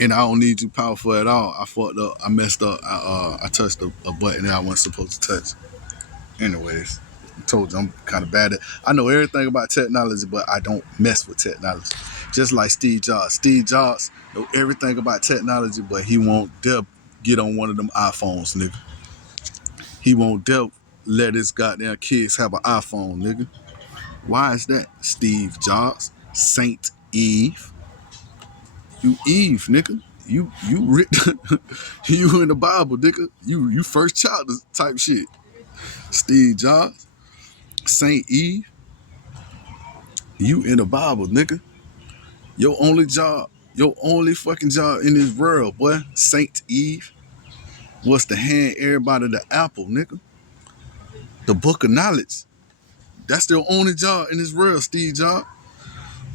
And I don't need you powerful at all. I fucked up. I messed up. I touched a button that I wasn't supposed to touch. Anyways, I told you I'm kind of bad at. I know everything about technology, but I don't mess with technology. Just like Steve Jobs. Steve Jobs know everything about technology, but he won't dare get on one of them iPhones, nigga. He won't dare let his goddamn kids have an iPhone, nigga. Why is that? Steve Jobs, Saint Eve. You Eve, nigga. You you in the Bible, nigga. You first child type shit. Steve Jobs, Saint Eve. You in the Bible, nigga. Your only job, your only fucking job in this world, boy, Saint Eve, was to hand everybody the apple, nigga. The book of knowledge. That's their only job in this world, Steve Jobs,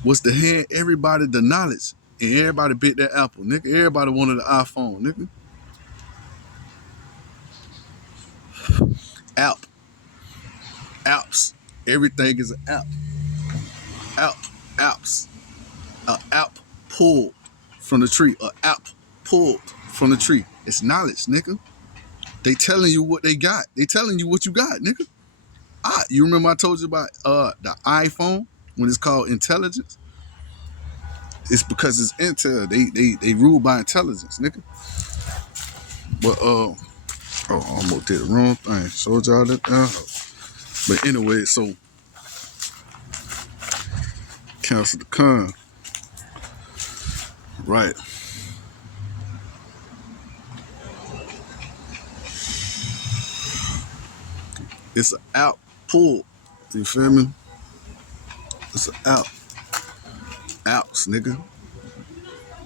was to hand everybody the knowledge. And everybody bit that apple, nigga. Everybody wanted an iPhone, nigga. App. Apps. Everything is an app. App. Apps. An app pulled from the tree. An app pulled from the tree. It's knowledge, nigga. They telling you what they got. They telling you what you got, nigga. You remember I told you about the iPhone when it's called intelligence? It's because it's intel. They rule by intelligence, nigga. But I almost did the wrong thing. Showed y'all that. But anyway, so cancel the con. Right. It's an app pull. You feel me? It's an app. Apps, nigga.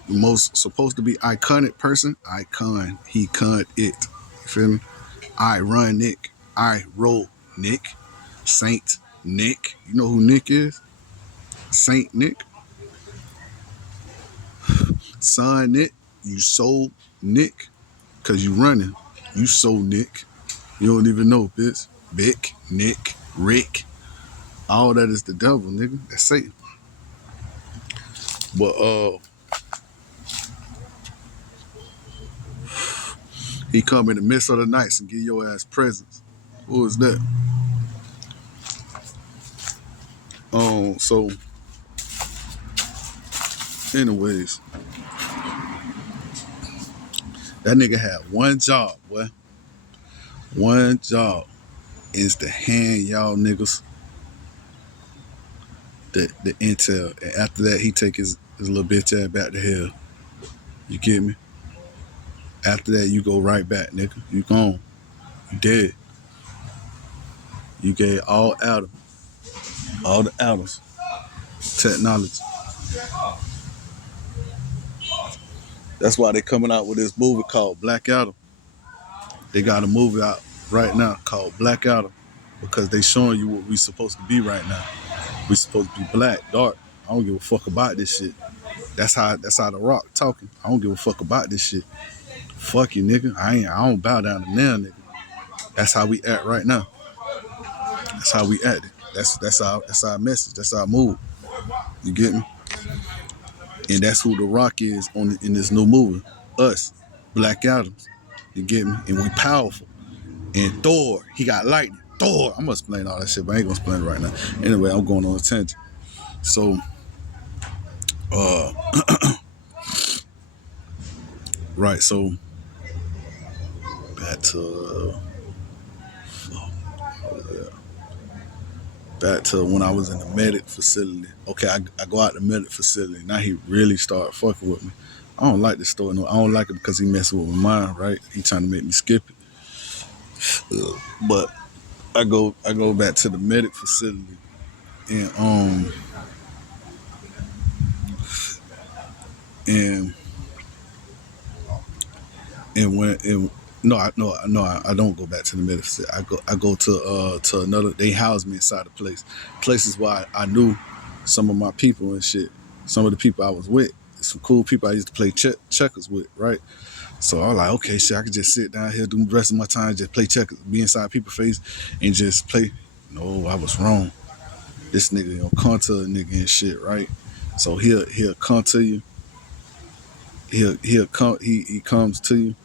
The most supposed to be iconic person, icon. He con it. You feel me? I run Nick. I roll Nick. Saint Nick. You know who Nick is? Saint Nick. Son Nick. You sold Nick. Cause you running. You sold Nick. You don't even know, bitch. Vic, Nick, Rick. All that is the devil, nigga. That's Satan. But he come in the midst of the nights and give your ass presents. Who is that? So anyways, that nigga had one job, boy. One job is to hand y'all niggas the intel. And after that, he take his little bitch ass back to hell. You get me? After that, you go right back, nigga. You gone. You dead. You gave all Adam, all the atoms, technology. That's why they coming out with this movie called Black Adam. They got a movie out right now called Black Adam because they showing you what we supposed to be right now. We supposed to be black, dark. I don't give a fuck about this shit. That's how the Rock talking. I don't give a fuck about this shit. Fuck you, nigga. I don't bow down to now, nigga. That's how we act right now. That's how we act. That's our message. That's our move. You get me? And that's who the Rock is in this new movie. Us, Black Adams. You get me? And we powerful. And Thor, he got lightning. Thor, I'm gonna explain all that shit, but I ain't gonna explain it right now. Anyway, I'm going on a tangent. So, right, so back to when I was in the medic facility. Okay, I go out the medic facility. Now he really started fucking with me. I don't like this story. No, I don't like it because he messing with my mind, right? He trying to make me skip it. But I go back to the medic facility and I don't go back to the medic facility. I go to another. They house me inside the place. Places where I knew some of my people and shit. Some of the people I was with. Some cool people I used to play checkers with, right? So I was like, okay, shit, I could just sit down here, do the rest of my time, just play checkers, be inside people's face, and just play. No, I was wrong. This nigga, come to a nigga and shit, right? So he'll come to you, he'll come he comes to you.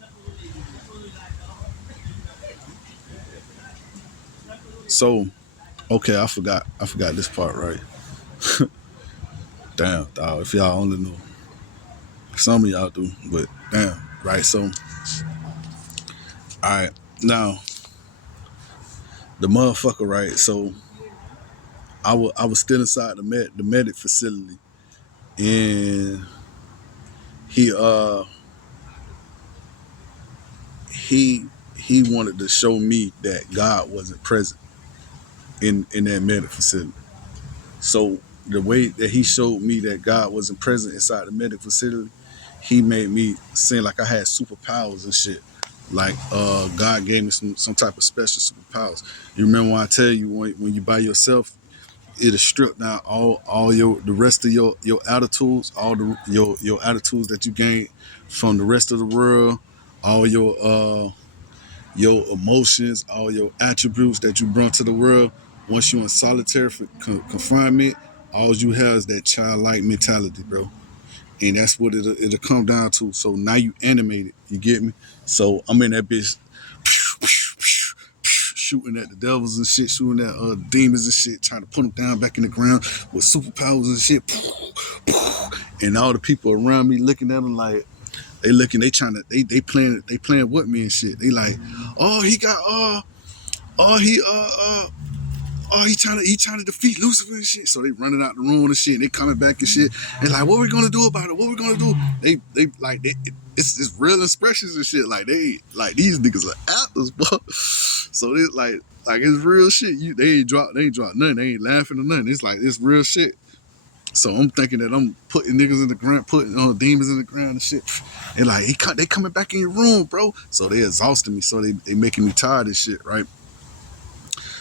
So okay, I forgot this part right. Damn, dog. If y'all only knew, some of y'all do, but damn, right? So all right, now the motherfucker, right? So I was still inside the medic facility, and he uh he he wanted to show me that God wasn't present in that medic facility. So the way that he showed me that God wasn't present inside the medic facility, he made me seem like I had superpowers and shit. Like God gave me some type of special superpowers. You remember when I tell you when you by yourself, it'll strip down all your the rest of your attitudes, all your attitudes that you gained from the rest of the world, all your emotions, all your attributes that you brought to the world. Once you're in solitary confinement, all you have is that childlike mentality, bro. And that's what it'll come down to. So now you animated, you get me? So I'm in that bitch shooting at the devils and shit, shooting at demons and shit, trying to put them down back in the ground with superpowers and shit. And all the people around me looking at them like, they trying to they playing with me and shit. They like, oh he got oh he trying to defeat Lucifer and shit. So they running out the room and shit. And they coming back and shit. And like, what we gonna do about it? What we gonna do? They like it's real expressions and shit. Like these niggas are actors, bro. So it's like it's real shit. They ain't drop nothing. They ain't laughing or nothing. It's like it's real shit. So I'm thinking that I'm putting niggas in the ground, putting demons in the ground and shit. And like they coming back in your room, bro. So they exhausting me. So they making me tired and shit, right?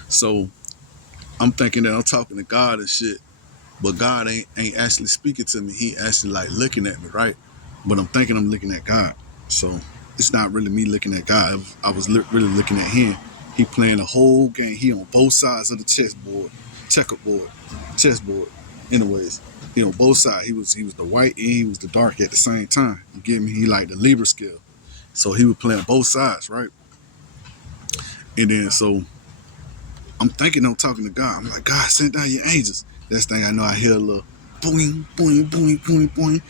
So I'm thinking that I'm talking to God and shit, but God ain't actually speaking to me. He actually like looking at me, right? But I'm thinking I'm looking at God. So it's not really me looking at God. I was really looking at him. He playing the whole game. He on both sides of the chessboard. Anyways, he on both sides. He was the white and he was the dark at the same time. You get me? He like the Libra scale. So he was playing both sides, right? And then so I'm thinking I'm talking to God. I'm like, God, send down your angels. Next thing I know, I hear a little boing, boing, boing, boing, boing,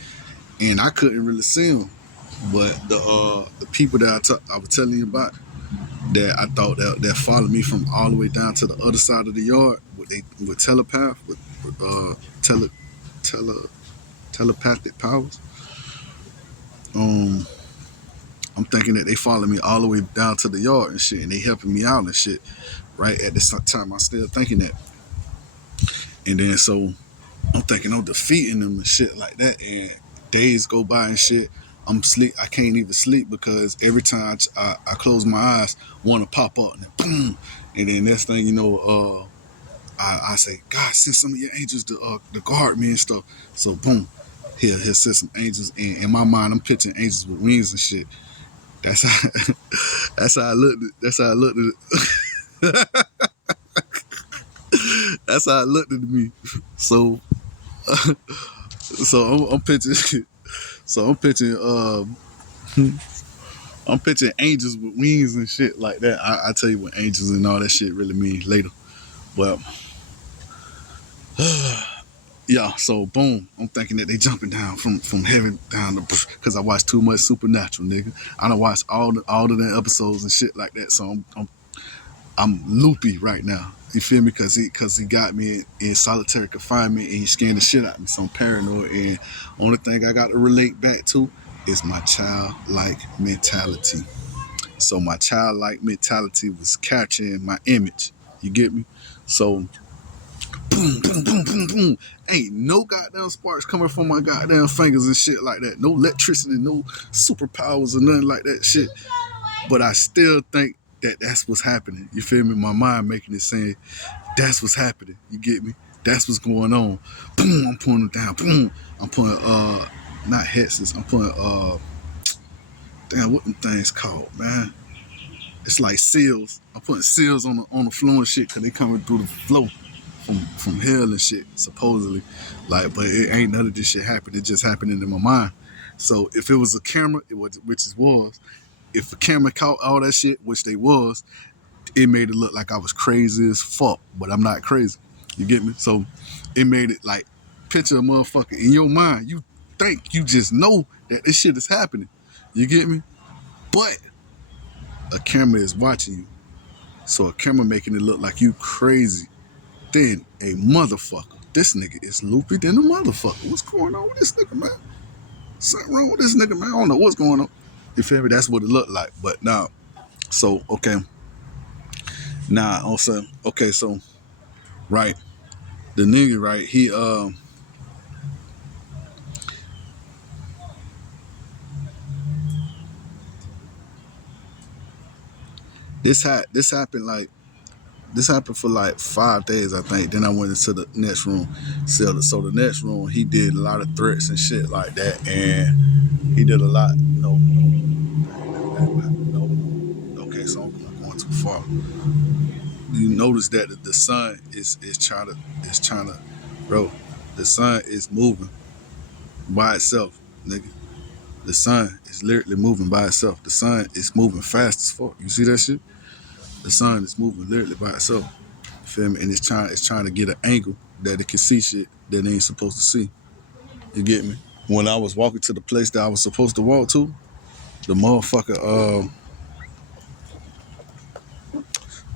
and I couldn't really see them. But the people that I was telling you about, that I thought that followed me from all the way down to the other side of the yard with telepath, with tele, tele telepathic powers. Um, I'm thinking that they follow me all the way down to the yard and shit, and they helping me out and shit. Right at this time, I'm still thinking that, and then so I'm thinking I'm defeating them and shit like that, and days go by and shit. I'm sleep. I can't even sleep because every time I close my eyes, one to pop up and then boom, and then next thing you know, I say, God, send some of your angels to guard me and stuff. So boom, he'll send some angels. And in my mind, I'm picturing angels with wings and shit. That's how that's how I looked. That's how I looked at it. That's how I looked at me. So so I'm picturing. So I'm picturing angels with wings and shit like that. I tell you what angels and all that shit really mean later. But yeah, so boom, I'm thinking that they jumping down from heaven down to because I watched too much Supernatural, nigga. I done watched all of the episodes and shit like that. So I'm loopy right now. You feel me? Cause he got me in solitary confinement and he scared the shit out of me. So I'm paranoid, and only thing I got to relate back to is my childlike mentality. So my childlike mentality was capturing my image. You get me? So boom, boom, boom, boom, boom. Ain't no goddamn sparks coming from my goddamn fingers and shit like that. No electricity, no superpowers or nothing like that shit. But I still think that that's what's happening. You feel me? My mind making it saying that's what's happening. You get me? That's what's going on. Boom, I'm pulling them down. Boom, I'm putting not hexes. I'm putting damn, what them things called, man? It's like seals. I'm putting seals on the floor and shit because they coming through the flow from hell and shit, supposedly. Like, but it ain't none of this shit happened. It just happening in my mind. So if it was a camera, it was, which it was, if the camera caught all that shit, which they was, it made it look like I was crazy as fuck, but I'm not crazy. You get me? So it made it like, picture a motherfucker in your mind. You think you just know that this shit is happening. You get me? But a camera is watching you. So a camera making it look like you crazy. Then a motherfucker. This nigga is loopy than a motherfucker. What's going on with this nigga, man? Something wrong with this nigga, man. I don't know what's going on. You feel me? That's what it looked like. But now, so, okay. Nah, also, okay, so, right. The nigga, right, this happened for like 5 days, I think. Then I went into the next room. So the next room, he did a lot of threats and shit like that, and he did a lot, okay, so I'm going too far. You notice that the sun is trying to, bro. The sun is moving by itself, nigga. The sun is literally moving by itself. The sun is moving fast as fuck. You see that shit? The sun is moving literally by itself. You feel me? And it's trying to get an angle that it can see shit that it ain't supposed to see. You get me? When I was walking to the place that I was supposed to walk to, the motherfucker,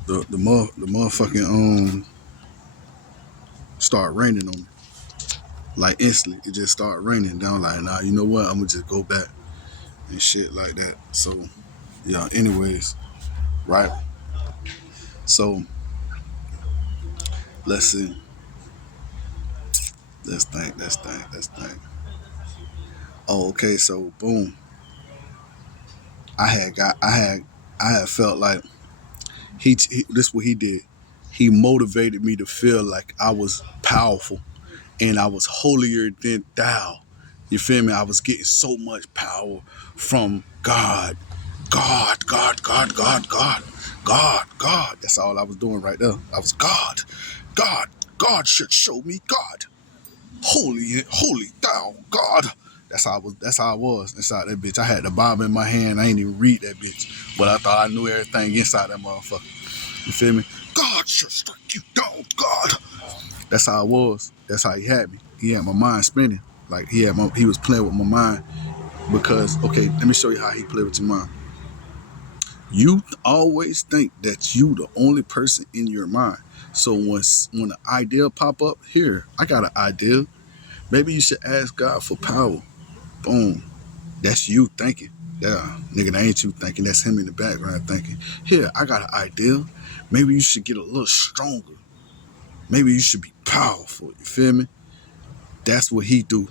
the motherfucking start raining on me. Like instantly, it just started raining down. Like, nah, you know what? I'm gonna just go back and shit like that. So, yeah. Anyways, right. So let's see. Let's think. Let's think. Oh, okay. So boom. I had felt like this what he did. He motivated me to feel like I was powerful and I was holier than thou. You feel me? I was getting so much power from God. God, God, God, God, God, God, God. That's all I was doing right there. I was God. God, God should show me God. Holy thou God. That's how I was inside that bitch. I had the Bible in my hand. I ain't even read that bitch. But I thought I knew everything inside that motherfucker. You feel me? God should strike you down, God. That's how I was. That's how he had me. He had my mind spinning. Like he was playing with my mind because, okay, let me show you how he played with your mind. You always think that you the only person in your mind. So when an idea pop up, here, I got an idea. Maybe you should ask God for power. Boom. That's you thinking. Yeah, nigga, that ain't you thinking. That's him in the background thinking. Here, I got an idea. Maybe you should get a little stronger. Maybe you should be powerful. You feel me? That's what he do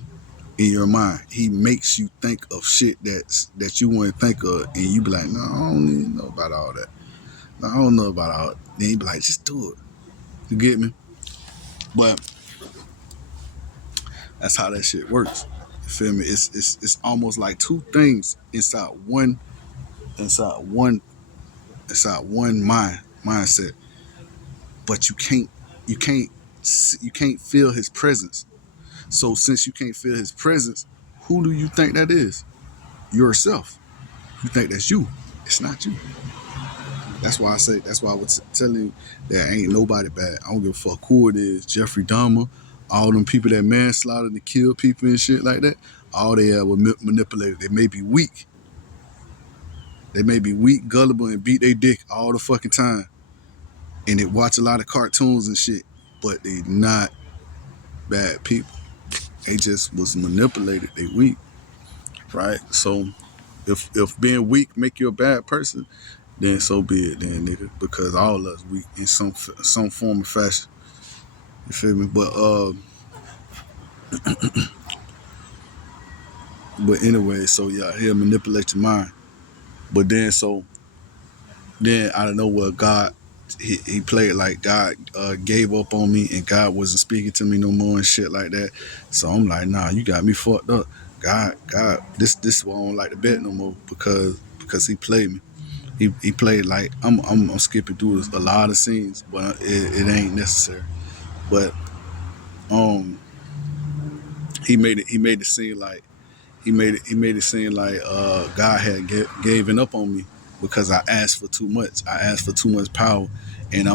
in your mind. He makes you think of shit that you wouldn't think of, and you be like, no, I don't even know about all that. No, I don't know about all that. Then he be like, just do it. You get me? But that's how that shit works. You feel me? It's almost like two things inside one mindset. But you can't you can't feel his presence. So since you can't feel his presence, who do you think that is? Yourself. You think that's you. It's not you. That's why I was telling you that ain't nobody bad. I don't give a fuck who it is. Jeffrey Dahmer, all them people that manslaughter and kill people and shit like that, all they were manipulated. They may be weak. They may be weak, gullible, and beat their dick all the fucking time. And they watch a lot of cartoons and shit, but they not bad people. They just was manipulated. They weak, right? So if being weak make you a bad person, then so be it, then nigga. Because all of us weak in some form of fashion. You feel me? But anyway, so yeah, he'll manipulate your mind. But then out of nowhere, God, he played like God gave up on me and God wasn't speaking to me no more and shit like that. So I'm like, nah, you got me fucked up. God, this is why I don't like to bet no more because he played me. He played like I'm skipping through a lot of scenes, but it ain't necessary. But he made it seem like he made it seem like God had given up on me because I asked for too much. I asked for too much power, and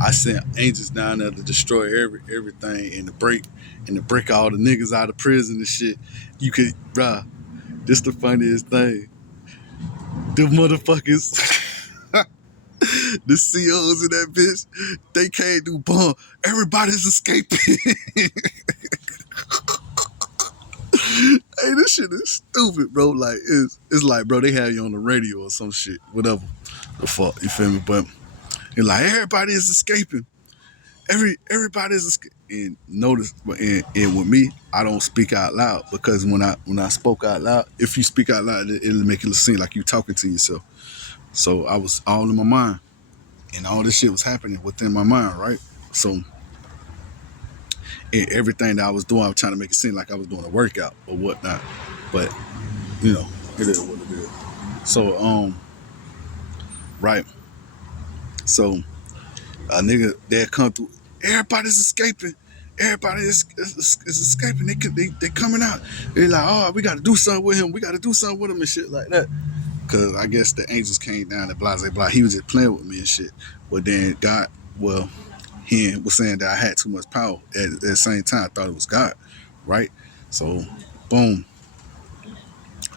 I sent angels down there to destroy everything and to break all the niggas out of prison and shit. You could, bruh. This the funniest thing. The motherfuckers, the CEOs in that bitch, they can't do bomb. Everybody's escaping. Hey, this shit is stupid, bro. Like it's like, bro, they have you on the radio or some shit, whatever the fuck. You feel me? But it's like everybody is escaping. Everybody is escaping. And notice, and with me, I don't speak out loud because when I spoke out loud, if you speak out loud, it'll make it seem like you talking to yourself. So I was all in my mind, and all this shit was happening within my mind, right? So everything that I was doing, I was trying to make it seem like I was doing a workout or whatnot. But you know, it is what it is. So right. So a nigga that come through, everybody's escaping. Everybody is escaping. They coming out. They like, oh, we got to do something with him. We got to do something with him and shit like that. Cause I guess the angels came down and blah blah blah. He was just playing with me and shit. But then God, well, he was saying that I had too much power. At the same time, I thought it was God, right? So, boom.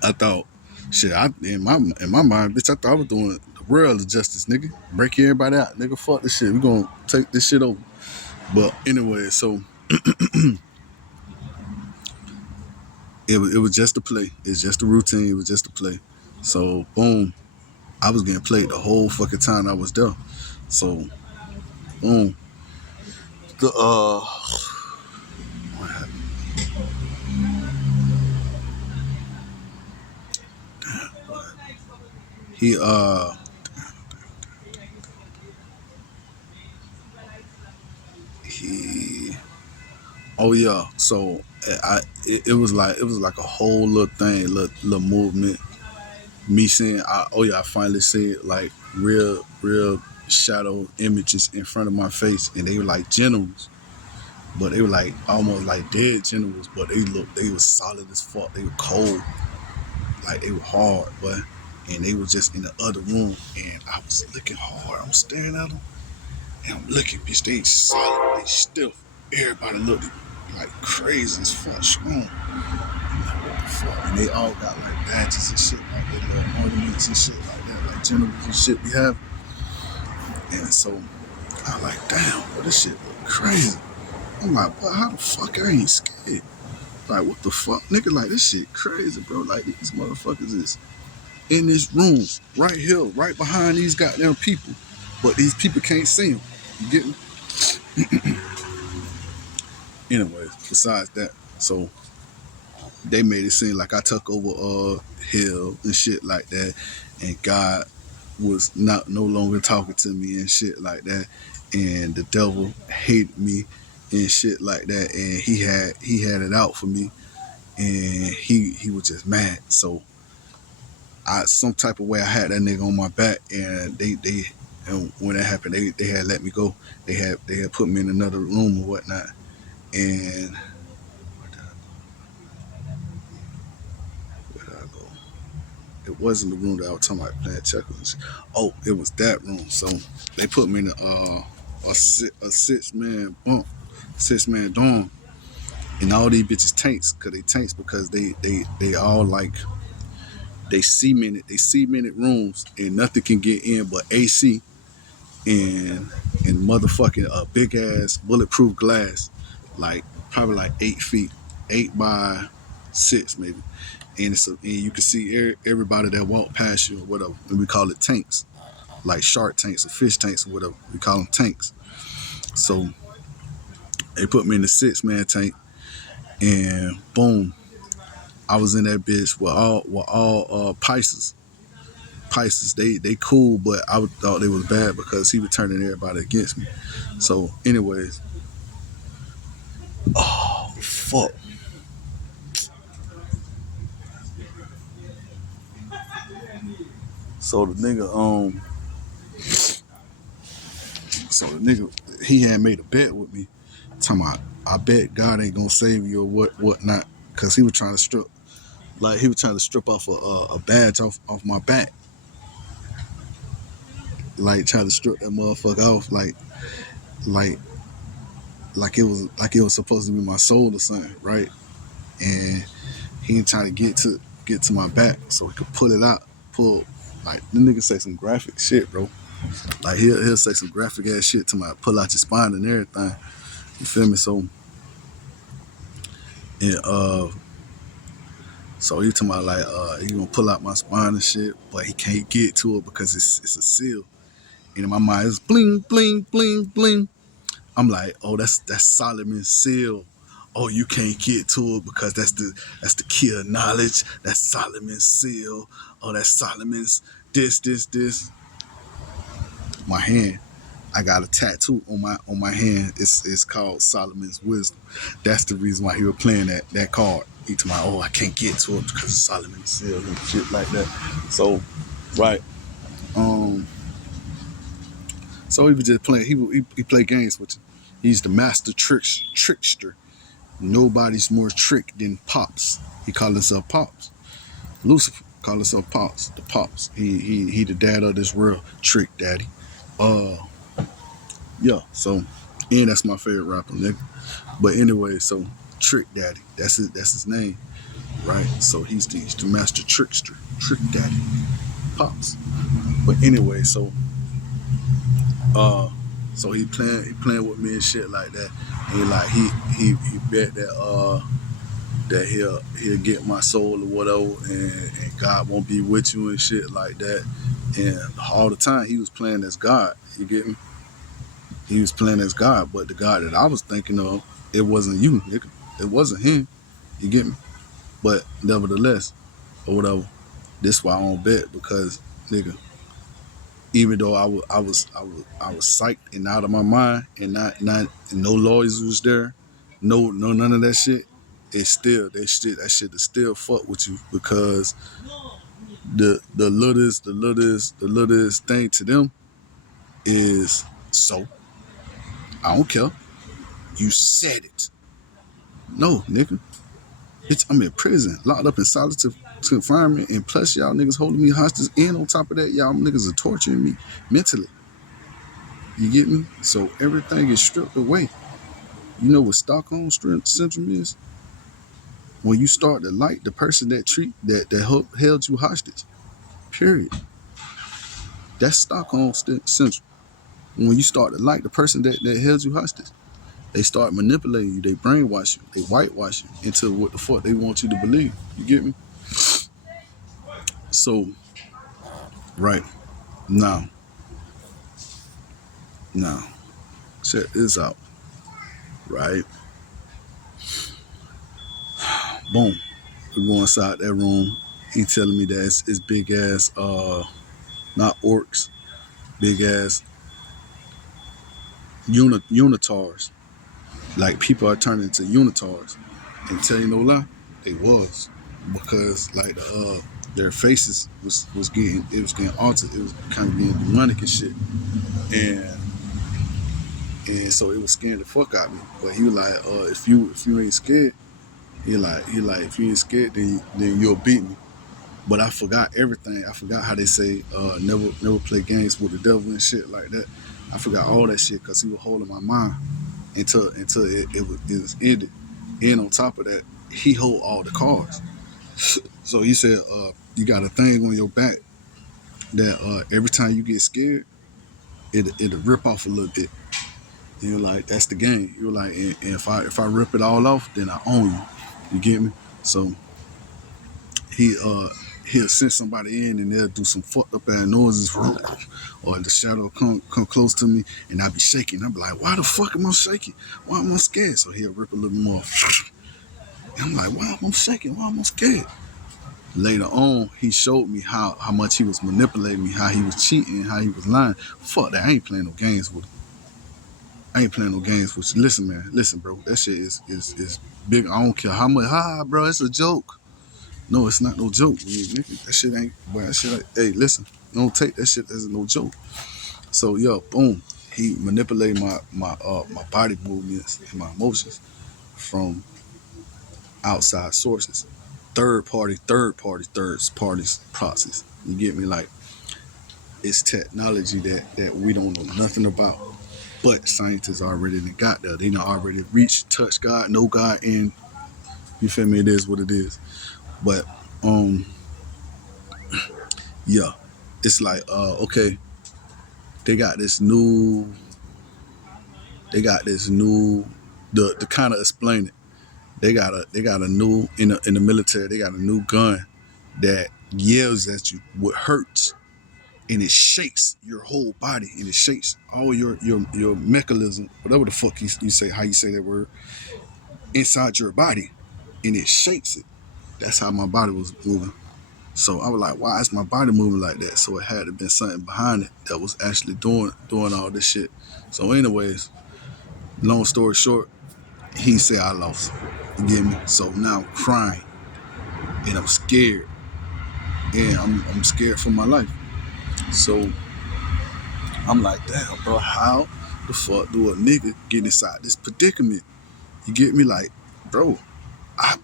I thought, shit. In my mind, bitch, I thought I was doing the world of justice, nigga. Break everybody out, nigga. Fuck this shit. We gonna take this shit over. But anyway, so it was just a play. It's just a routine. It was just a play. So boom, I was getting played the whole fucking time I was there. So boom, the he he oh yeah. So it was like a whole little thing, little movement. Me saying, oh yeah, I finally said like real shadow images in front of my face, and they were like generals, but they were like almost like dead generals, but they were solid as fuck. They were cold, like they were hard, but and they were just in the other room, and I was looking hard. I'm staring at them, and I'm looking, bitch. They ain't solid, they stiff. Everybody looked like crazy as fuck, strong. I'm like, what the fuck? And they all got like badges and shit, like that, little ornaments and shit like that, like generals and shit we have. And so I'm like, damn, bro, this shit look crazy. I'm like, but how the fuck I ain't scared? Like, what the fuck? Nigga, like, this shit crazy, bro. Like, these motherfuckers is in this room, right here, right behind these goddamn people. But these people can't see them. You get me? Anyways, besides that, so they made it seem like I took over hell and shit like that, and God was no longer talking to me and shit like that, and the devil hated me and shit like that, and he had it out for me, and he was just mad. So I some type of way I had that nigga on my back, and they and when that happened, they had let me go. They had put me in another room or whatnot, and where did I go? It wasn't the room that I was talking about playing checkers. Oh, it was that room. So they put me in a 6-man bunk, 6-man dorm, and all these bitches tanks, cause they tanks because they all like they cemented rooms, and nothing can get in but AC and motherfucking a big ass bulletproof glass, like probably like 8 feet, 8 by 6 maybe, and you can see everybody that walk past you or whatever, and we call it tanks, like shark tanks or fish tanks or whatever. We call them tanks. So they put me in the 6-man tank, and boom, I was in that bitch with all Pisces. Pisces, they cool, but I thought they was bad because he was turning everybody against me. So, anyways, oh fuck. So the nigga, he had made a bet with me, talking about I bet God ain't gonna save you or whatnot, because he was trying to strip off a badge off my back, like trying to strip that motherfucker off, like it was supposed to be my soul or something, right? And he ain't trying to get to my back so he could pull it out, pull like the nigga say some graphic shit, bro. Like he'll say some graphic ass shit to my pull out your spine and everything. You feel me? And so he talking about like he gonna pull out my spine and shit, but he can't get to it because it's a seal. And in my mind it's bling bling bling bling. I'm like, oh, that's Solomon's seal. Oh, you can't get to it because that's the key of knowledge. That's Solomon's seal. Oh, that's Solomon's this. My hand, I got a tattoo on my hand. It's called Solomon's wisdom. That's the reason why he was playing that card. He told me, oh, I can't get to it because of Solomon's seal and shit like that. So, right. Um. So he was just playing. He played games with you. He's the master trickster. Nobody's more trick than Pops. He called himself Pops. Lucifer called himself Pops. The Pops. He the dad of this world. Trick Daddy. Uh yeah. So and that's my favorite rapper, nigga. But anyway, so Trick Daddy. That's his name, right? So he's the master trickster. Trick Daddy. Pops. But anyway, uh so he playing with me and shit like that. And like he bet that he'll get my soul or whatever, and God won't be with you and shit like that. And all the time he was playing as God. You get me? He was playing as God, but the God that I was thinking of, it wasn't you, nigga. It wasn't him. You get me? But nevertheless, or whatever. This why I don't bet, because nigga, even though I was psyched and out of my mind, and not and no lawyers was there, no none of that shit. It's still that shit is still fuck with you, because the littlest thing to them is, so I don't care. You said it. No, nigga. Bitch, I'm in prison, locked up in solitary confinement, and plus y'all niggas holding me hostage, and on top of that, y'all niggas are torturing me mentally. You get me? So everything is stripped away. You know what Stockholm syndrome is? When you start to like the person that held you hostage. Period. That's Stockholm syndrome. When you start to like the person that held you hostage, they start manipulating you. They brainwash you. They whitewash you into what the fuck they want you to believe. You get me? So, right now, check this out. Right, boom. We go inside that room. He telling me that it's big ass, not orcs, big ass unitars. Like people are turning into unitars. And tell you no lie, they was, because like their faces was getting altered. It was kind of getting demonic and shit. And so it was scaring the fuck out of me. But he was like, if you ain't scared, he like if you ain't scared, then you'll beat me. But I forgot everything. I forgot how they say never play games with the devil and shit like that. I forgot all that shit because he was holding my mind until it was ended. And on top of that, he hold all the cards. So he said, you got a thing on your back that every time you get scared, it'll rip off a little bit. And you're like, that's the game. You're like, and if I rip it all off, then I own you. You get me? So he he'll send somebody in and they'll do some fucked up ass noises, or the shadow come close to me and I be shaking. I be like, why the fuck am I shaking? Why am I scared? So he'll rip a little more. And I'm like, why am I shaking? Why am I scared? Later on, he showed me how much he was manipulating me, how he was cheating, how he was lying. Fuck that, I ain't playing no games with him. I ain't playing no games with you. Listen, man, listen, bro. That shit is big. I don't care how much. Bro, it's a joke. No, it's not no joke. That shit ain't. Boy, that shit. Hey, listen. Don't take that shit as no joke. So, yo, boom. He manipulated my body movements and my emotions. from outside sources, third parties proxies. You get me? Like, it's technology that we don't know nothing about, but scientists already got there. They know already reached, touch God, know God, and you feel me? It is what it is. But um, yeah, it's like okay, they got this new, they got this new, the kind of explain it. They got a new in the military. They got a new gun that yells at you with hurts, and it shakes your whole body, and it shakes all your mechanism, whatever the fuck you say, how you say that word, inside your body, and it shakes it. That's how my body was moving. So I was like, why is my body moving like that? So it had to been something behind it that was actually doing all this shit. So anyways, long story short, he said I lost. You get me? So now I'm crying and I'm scared. And I'm scared for my life. So I'm like, damn, bro, how the fuck do a nigga get inside this predicament? You get me? Like, bro, I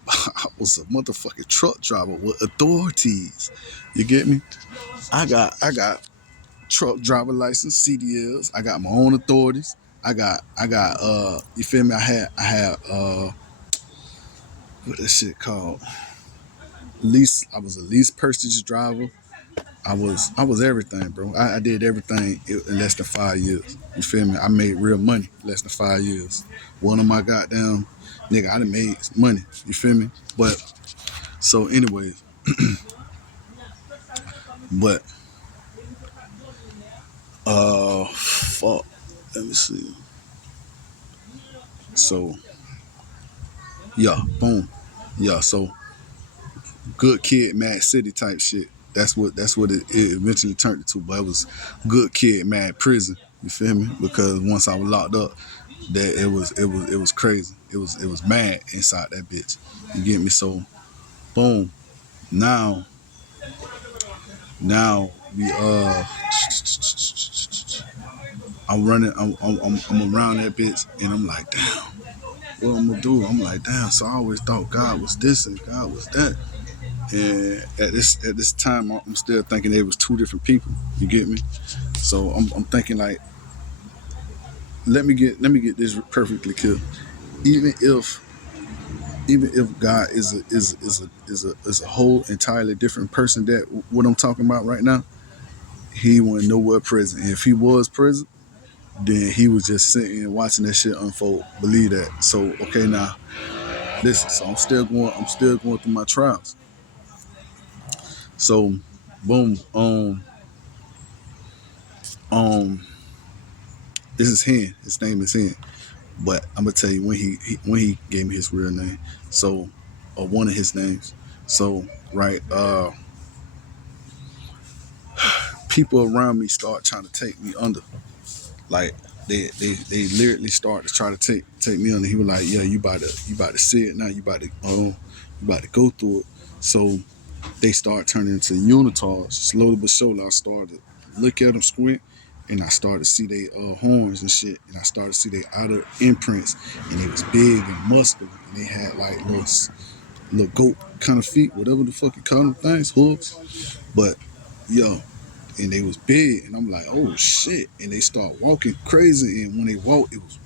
was a motherfucking truck driver with authorities. You get me? I got truck driver license, CDLs. I got my own authorities. I got you feel me? I had what that shit called? Lease. I was a lease purchase driver. I was everything, bro. I did everything in less than 5 years. You feel me? I made real money less than 5 years. One of my goddamn nigga, I done made money. You feel me? But so anyways, but fuck. Let me see. So yeah, boom. Yeah, so good kid, mad city type shit. That's what it eventually turned into. But it was good kid, mad prison. You feel me? Because once I was locked up, that it was crazy. It was mad inside that bitch. You get me? So boom. Now we I'm running. I'm around that bitch, and I'm like, damn, what I'm gonna do? I'm like, damn. So I always thought God was this and God was that. And at this time, I'm still thinking they was two different people. You get me? So I'm thinking like, let me get this perfectly clear. Even if God is a whole entirely different person that what I'm talking about right now, he wasn't nowhere present. And if he was present, then he was just sitting and watching that shit unfold. Believe that. So okay, now listen. So I'm still going through my trials. So boom, um this is Hen. His name is Hen. But I'm gonna tell you when he gave me his real name. So, or one of his names. So, right, people around me start trying to take me under. Like they literally start to try to take me under. He was like, yeah, you about to see it now. You about to go through it. So they start turning into unitards. Slowly but surely, I started to look at them, squint, and I started to see their horns and shit, and I started to see their outer imprints, and it was big and muscular, and they had like little goat kind of feet, whatever the fuck you call them things, hooves. But yo, and they was big, and I'm like, oh shit, and they start walking crazy, and when they walk, it was,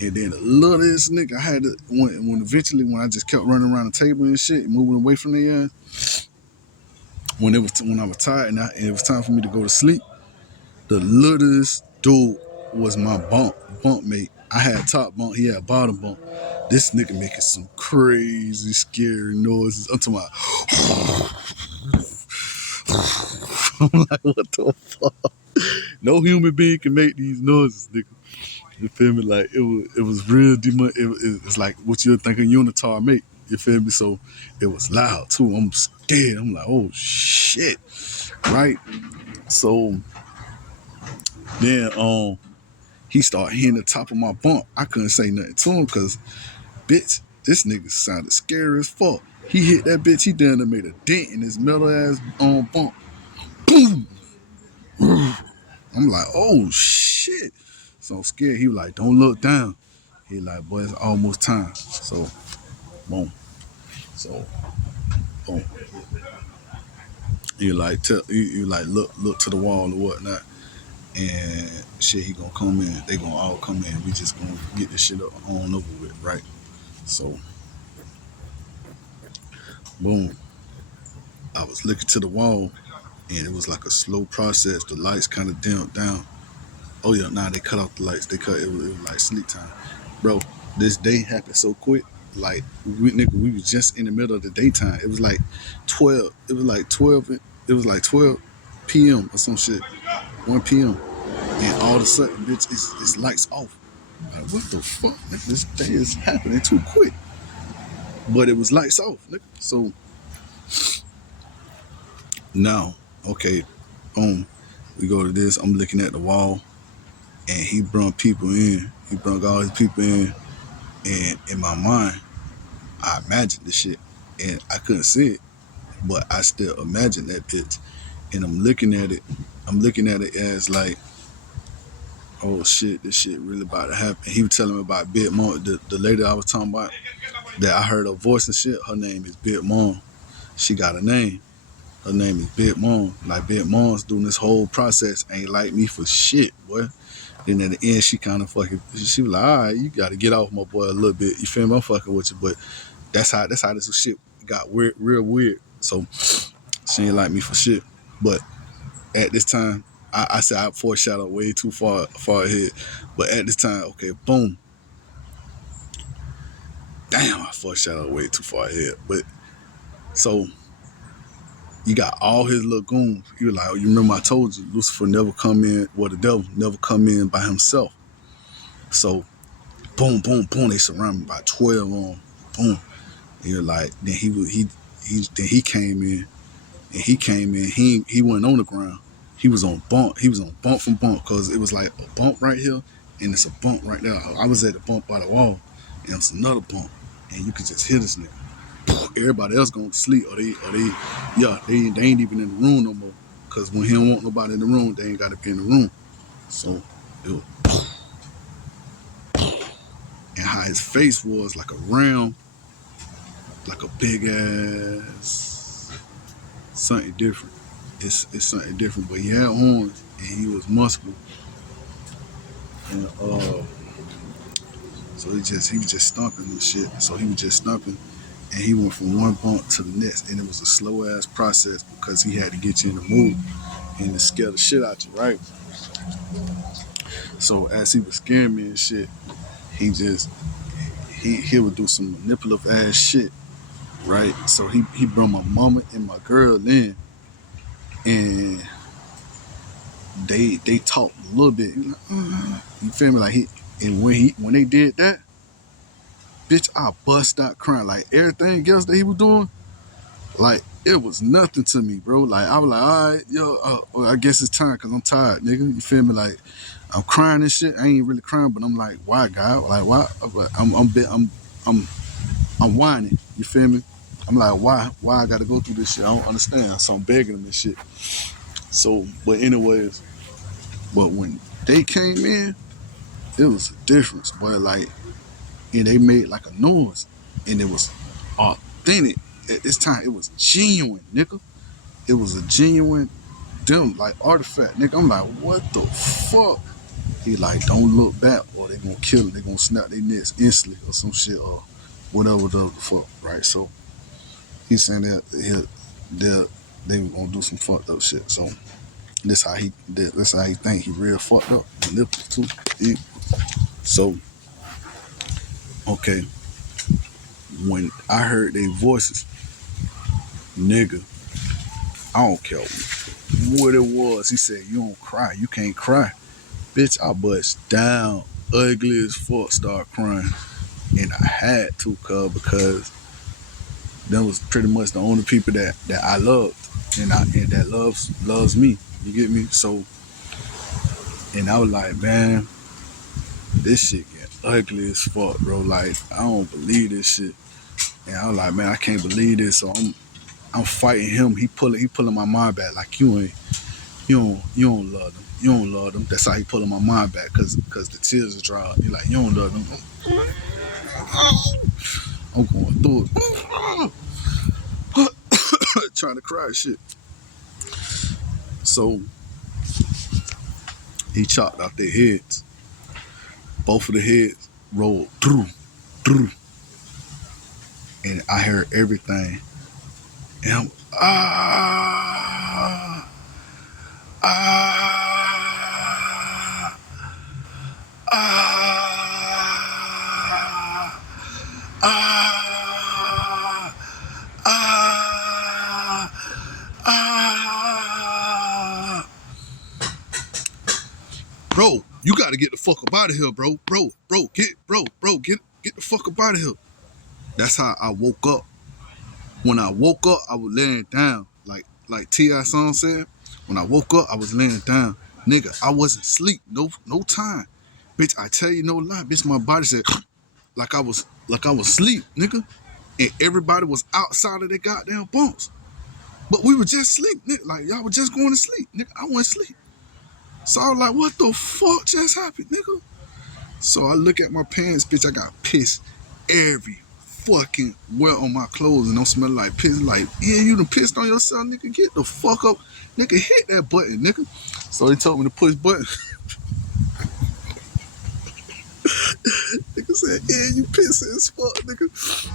and then the littlest nigga I had to when eventually when I just kept running around the table and shit, moving away from the when I was tired and it was time for me to go to sleep, the littlest dude was my bunk mate. I had top bunk, he had bottom bunk. This nigga making some crazy scary noises. I'm talking about I'm like, what the fuck? No human being can make these noises, nigga. You feel me? Like it was real it's like what you would think a unitar make. You feel me? So it was loud too. I'm scared. I'm like, oh shit. Right? So then he started hitting the top of my bunk. I couldn't say nothing to him because bitch, this nigga sounded scary as fuck. He hit that bitch, he done made a dent in his metal ass bunk. Boom! I'm like, oh shit. So I'm scared. He was like, don't look down. He like, boy, it's almost time. So boom. So boom. You like you like look to the wall or whatnot, and shit. He gonna come in. They gonna all come in. We just gonna get this shit up on over with, right? So boom. I was looking to the wall, and it was like a slow process. The lights kind of dimmed down. Oh yeah, nah, they cut off the lights. It was like sleep time, bro. This day happened so quick. Like we was just in the middle of the daytime. It was like 12. It was like 12. It was like 12 p.m. or some shit. 1 p.m. And all of a sudden, bitch, it's lights off. Like, what the fuck? Nigga, this day is happening too quick. But it was lights off, nigga. So now, okay, boom. We go to this. I'm looking at the wall, and he brought people in. He brought all his people in, and in my mind, I imagined the shit, and I couldn't see it, but I still imagined that bitch, and I'm looking at it. I'm looking at it as like, oh shit, this shit really about to happen. He was telling me about Big Mom, the lady I was talking about, that I heard her voice and shit. Her name is Big Mom. She got a name. Her name is Big Mom. Like Big Mom's doing this whole process ain't like me for shit, boy. Then at the end, she kind of fucking. She was like, all right, you got to get off my boy a little bit. You feel me? I'm fucking with you, but that's how this shit got weird, real weird. So she ain't like me for shit. But at this time, I said I foreshadowed way too far ahead. But at this time, okay, boom. Damn, I foreshadowed way too far ahead. But so you got all his little goons. You like, you remember I told you, Lucifer never come in, well, the devil never come in by himself. So boom, boom, boom, they surround me by 12 on them. Boom. And you're like, then he came in, and he wasn't on the ground. He was on bump. He was on bump from bump, because it was like a bump right here, and it's a bump right there. I was at the bump by the wall, and it's another bump, and you could just hear this nigga. Everybody else going to sleep, or they ain't even in the room no more. Cause when he don't want nobody in the room, they ain't got to be in the room. So, and how his face was like a round, like a big ass something different. It's something different, but he had horns and he was muscular, and so he was just stumping and shit. So he was just stumping, and he went from one bump to the next, and it was a slow ass process because he had to get you in the mood and to scare the shit out you, right? So as he was scaring me and shit, he just he would do some manipulative ass shit, right? So he brought my mama and my girl in, and they talked a little bit. You feel me? Like and when they did that, bitch, I bust out crying. Like everything else that he was doing, like it was nothing to me, bro. Like I was like, all right, yo, well, I guess it's time because I'm tired, nigga. You feel me? Like I'm crying and shit. I ain't really crying, but I'm like, why, God? Like why? I'm whining. You feel me? I'm like, why I got to go through this shit? I don't understand. So I'm begging him and shit. So, but anyways, but when they came in, it was a difference, boy. Like, and they made like a noise, and it was authentic. At this time, it was genuine, nigga. It was a genuine, them like artifact, nigga. I'm like, what the fuck? He like, don't look back, or they gonna kill them. They gonna snap their necks instantly, or some shit, or whatever the fuck, right? So he's saying that they were gonna do some fucked up shit. So that's how he think he real fucked up. Manipulative too. Yeah. So okay, when I heard their voices, nigga, I don't care what it was. He said, you don't cry. You can't cry. Bitch, I bust down. Ugly as fuck, start crying. And I had to, because that was pretty much the only people that I loved. And that loves me. You get me? So, and I was like, man, this shit get ugly as fuck, bro. Like, I don't believe this shit. And I was like, man, I can't believe this. So I'm fighting him. He pulling my mind back like, you ain't. You don't love them. You don't love them. That's how he pulling my mind back, cause the tears are dry. He like, you don't love them. I'm going through it. Trying to cry shit. So he chopped out their heads. Both of the heads rolled through. And I heard everything. And I'm ah ah ah ah ah. Bro, you gotta get the fuck up out of here, bro. Get the fuck up out of here. That's how I woke up. When I woke up, I was laying down. Like T.I. song said, when I woke up, I was laying down. Nigga, I wasn't asleep. No time. Bitch, I tell you no lie. Bitch, my body said like I was asleep, nigga. And everybody was outside of their goddamn bunks. But we were just asleep, nigga. Like y'all were just going to sleep, nigga. I went to sleep. So I was like, what the fuck just happened, nigga? So I look at my pants, bitch, I got pissed every fucking where on my clothes, and I'm smelling like piss. Like, yeah, you done pissed on yourself, nigga. Get the fuck up. Nigga, hit that button, nigga. So they told me to push button. Nigga said, yeah, you pissing as fuck, nigga.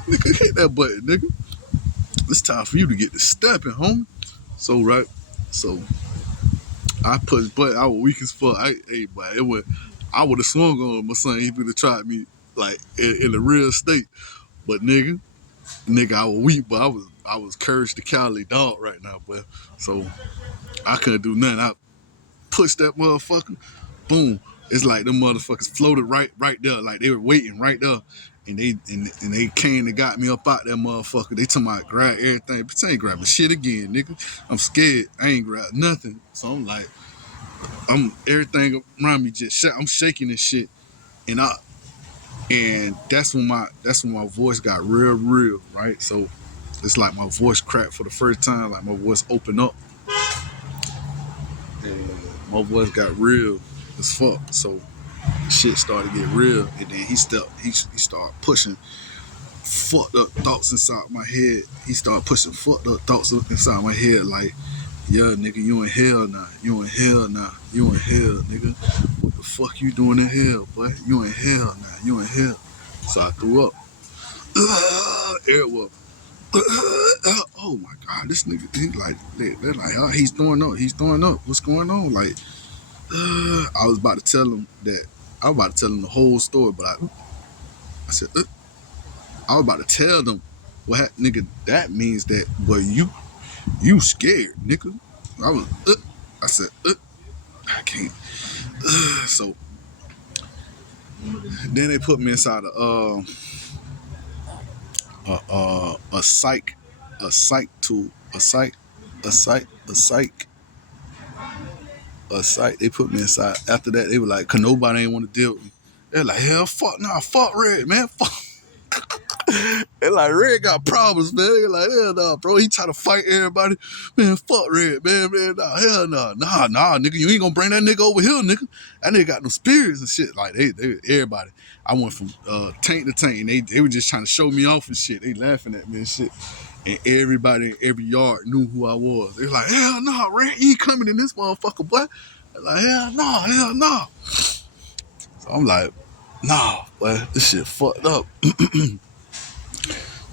Nigga, hit that button, nigga. It's time for you to get to stepping, homie. So, right. So I pushed button. I was weak as fuck. I would have swung on my son. He would have tried me like in the real state. But nigga, I was weak, but I was courage the cowardly dog right now, but so I couldn't do nothing. I pushed that motherfucker, boom. It's like them motherfuckers floated right there, like they were waiting right there, and they came and got me up out that motherfucker. They told me I grab everything, but I ain't grabbing shit again, nigga. I'm scared. I ain't grab nothing, so I'm like, everything around me just I'm shaking this shit, and that's when my voice got real, right? So it's like my voice cracked for the first time, like my voice opened up, and my voice got real as fuck. So shit started to get real, and then he started pushing fucked up thoughts inside my head. He started pushing fucked up thoughts inside my head, like, yeah, nigga, you in hell now. You in hell now. You in hell, nigga. What the fuck you doing in hell, boy? You in hell now. You in hell. So I threw up. Airwolf. Oh my god, this nigga, they're like, oh, he's throwing up. What's going on? Like, I was about to tell him the whole story, but I said, I was about to tell them what happened, nigga. That means that, well, you scared, nigga. I said, I can't. So then they put me inside a psych tool, a psych. They put me inside. After that, they were like, cause nobody ain't want to deal with me. They're like, hell, fuck, nah, fuck Red, man, fuck. They're like, Red got problems, man. They're like, hell nah, bro. He trying to fight everybody. Man, fuck Red, man, nah, hell nah. Nah, nigga, you ain't gonna bring that nigga over here, nigga. That nigga got no spirits and shit. Like, they everybody. I went from tank to tank, and they were just trying to show me off and shit. They laughing at me and shit. And everybody in every yard knew who I was. They were like, hell nah, Red, you ain't coming in this motherfucker, boy. They're like, hell nah. So I'm like, nah, boy, this shit fucked up.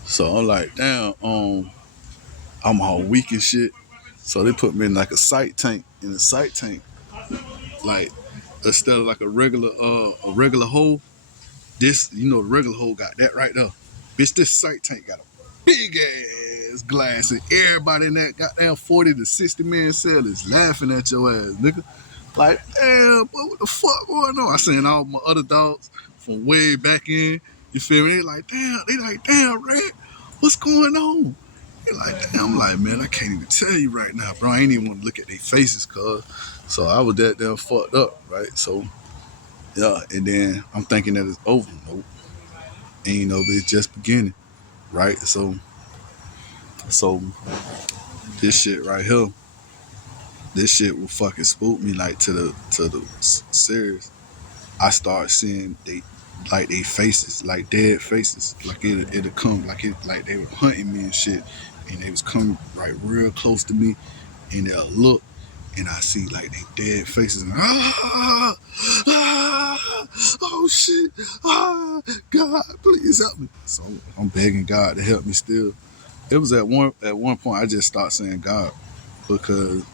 So I'm like, damn, I'm all weak and shit. So they put me in like a sight tank. In a sight tank, like instead of like a regular hole, this, the regular hole got that right there. Bitch, this sight tank got a big ass glass, and everybody in that goddamn 40 to 60 man cell is laughing at your ass, nigga. Like, damn, boy, what the fuck going on? I seen all my other dogs from way back in. You feel me? They like, damn, Red, what's going on? They like, damn. I'm like, man, I can't even tell you right now, bro. I ain't even want to look at their faces, cuz. So I was that damn fucked up, right? So, yeah, and then I'm thinking that it's over. Nope. And but it's just beginning, right? So this shit right here, this shit will fucking spook me like to the serious. I start seeing they faces, like dead faces, like it'll come like they were hunting me and shit, and they was coming right real close to me, and they'll look, and I see like they dead faces, and oh shit, God, please help me. So I'm begging God to help me still. It was at one point I just started saying God because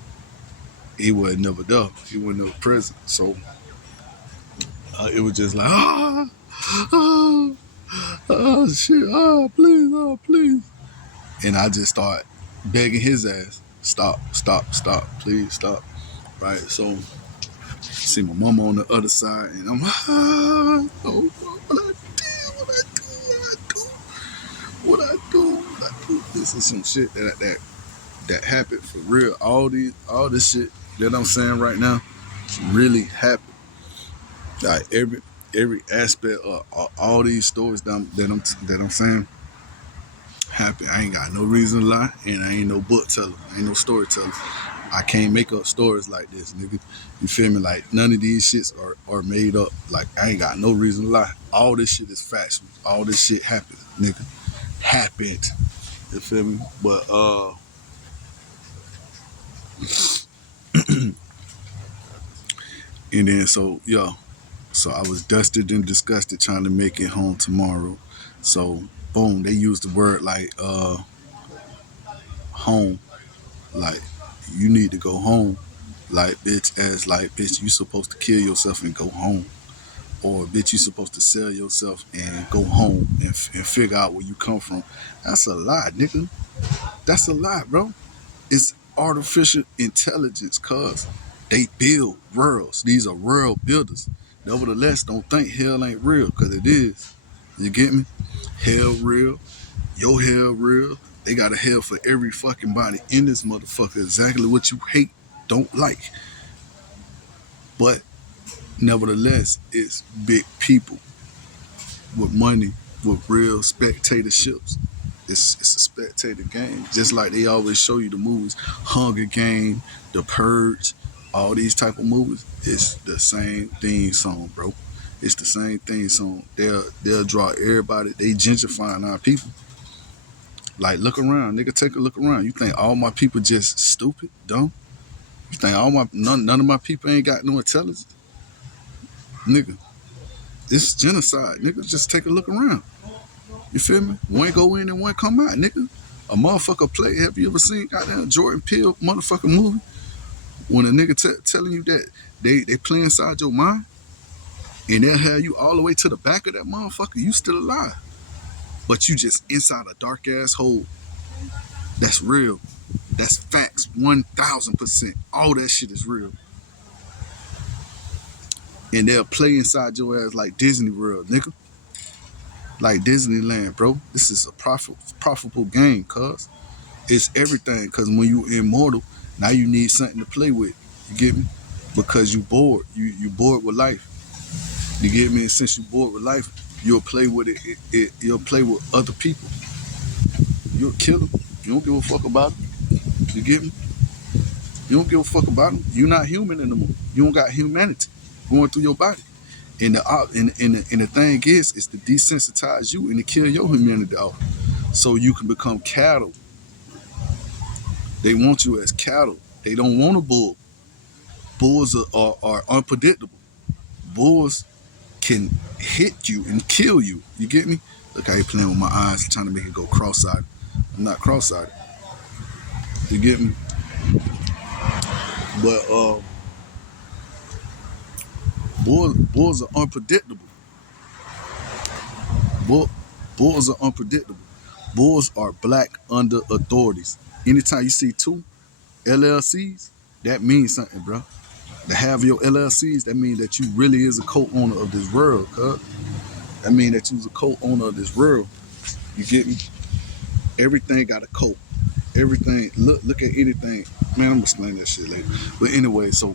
he was never there, he was never present. So it was just like oh, oh shit, oh please, and I just start begging his ass, stop, stop, stop, please stop. Right, so see my mama on the other side, and I'm oh, what I did, what I do. This is some shit that happened for real. All this shit that I'm saying right now really happened. Like every aspect of all these stories that I'm saying happened. I ain't got no reason to lie, and I ain't no book teller, I ain't no storyteller. I can't make up stories like this, nigga. You feel me? Like none of these shits are made up. Like I ain't got no reason to lie. All this shit is factual. All this shit happened, nigga. Happened. You feel me? But and then so I was dusted and disgusted trying to make it home tomorrow. So boom, they used the word like home. Like you need to go home. Like bitch, as like bitch, you supposed to kill yourself and go home. Or bitch, you supposed to sell yourself and go home and figure out where you come from. That's a lie, nigga. That's a lie, bro. It's artificial intelligence, cuz they build worlds. These are world builders. Nevertheless, don't think hell ain't real, cause it is. You get me? Hell real. Your hell real. They got a hell for every fucking body in this motherfucker. Exactly what you hate, don't like. But nevertheless, it's big people with money, with real spectatorships. It's a spectator game. Just like they always show you the movies, Hunger Game, The Purge, all these type of movies. It's the same theme song, bro. It's the same theme song. They'll draw everybody. They gentrifying our people. Like look around, nigga. Take a look around. You think all my people just stupid, dumb? You think none of my people ain't got no intelligence, nigga? It's genocide, nigga. Just take a look around. You feel me? One go in and one come out, nigga. A motherfucker play. Have you ever seen goddamn Jordan Peele motherfucking movie? When a nigga telling you that they play inside your mind and they'll have you all the way to the back of that motherfucker, you still alive. But you just inside a dark ass hole. That's real. That's facts. 1000%. All that shit is real. And they'll play inside your ass like Disney World, nigga. Like Disneyland, bro. This is a profitable game, cuz. It's everything, because when you immortal, now you need something to play with. You get me? Because you bored. You bored with life. You get me? And since you bored with life, you'll play with you'll play with other people. You'll kill them. You don't give a fuck about them. You get me? You don't give a fuck about them. You're not human anymore. You don't got humanity going through your body. And the thing is to desensitize you and to kill your humanity off, so you can become cattle. They want you as cattle. They don't want a bull. Bulls are unpredictable. Bulls can hit you and kill you. You get me? Look how he playing with my eyes, trying to make it go cross-eyed. I'm not cross-eyed. You get me? But bulls are unpredictable. Bull, bulls are unpredictable. Bulls are black under authorities. Anytime you see two LLCs, that means something, bro. To have your LLCs, that means that you really is a co-owner of this world, cuz. That means that you's a co-owner of this world. You get me? Everything got a code. Everything. Look at anything. Man, I'm gonna explain that shit later. But anyway, so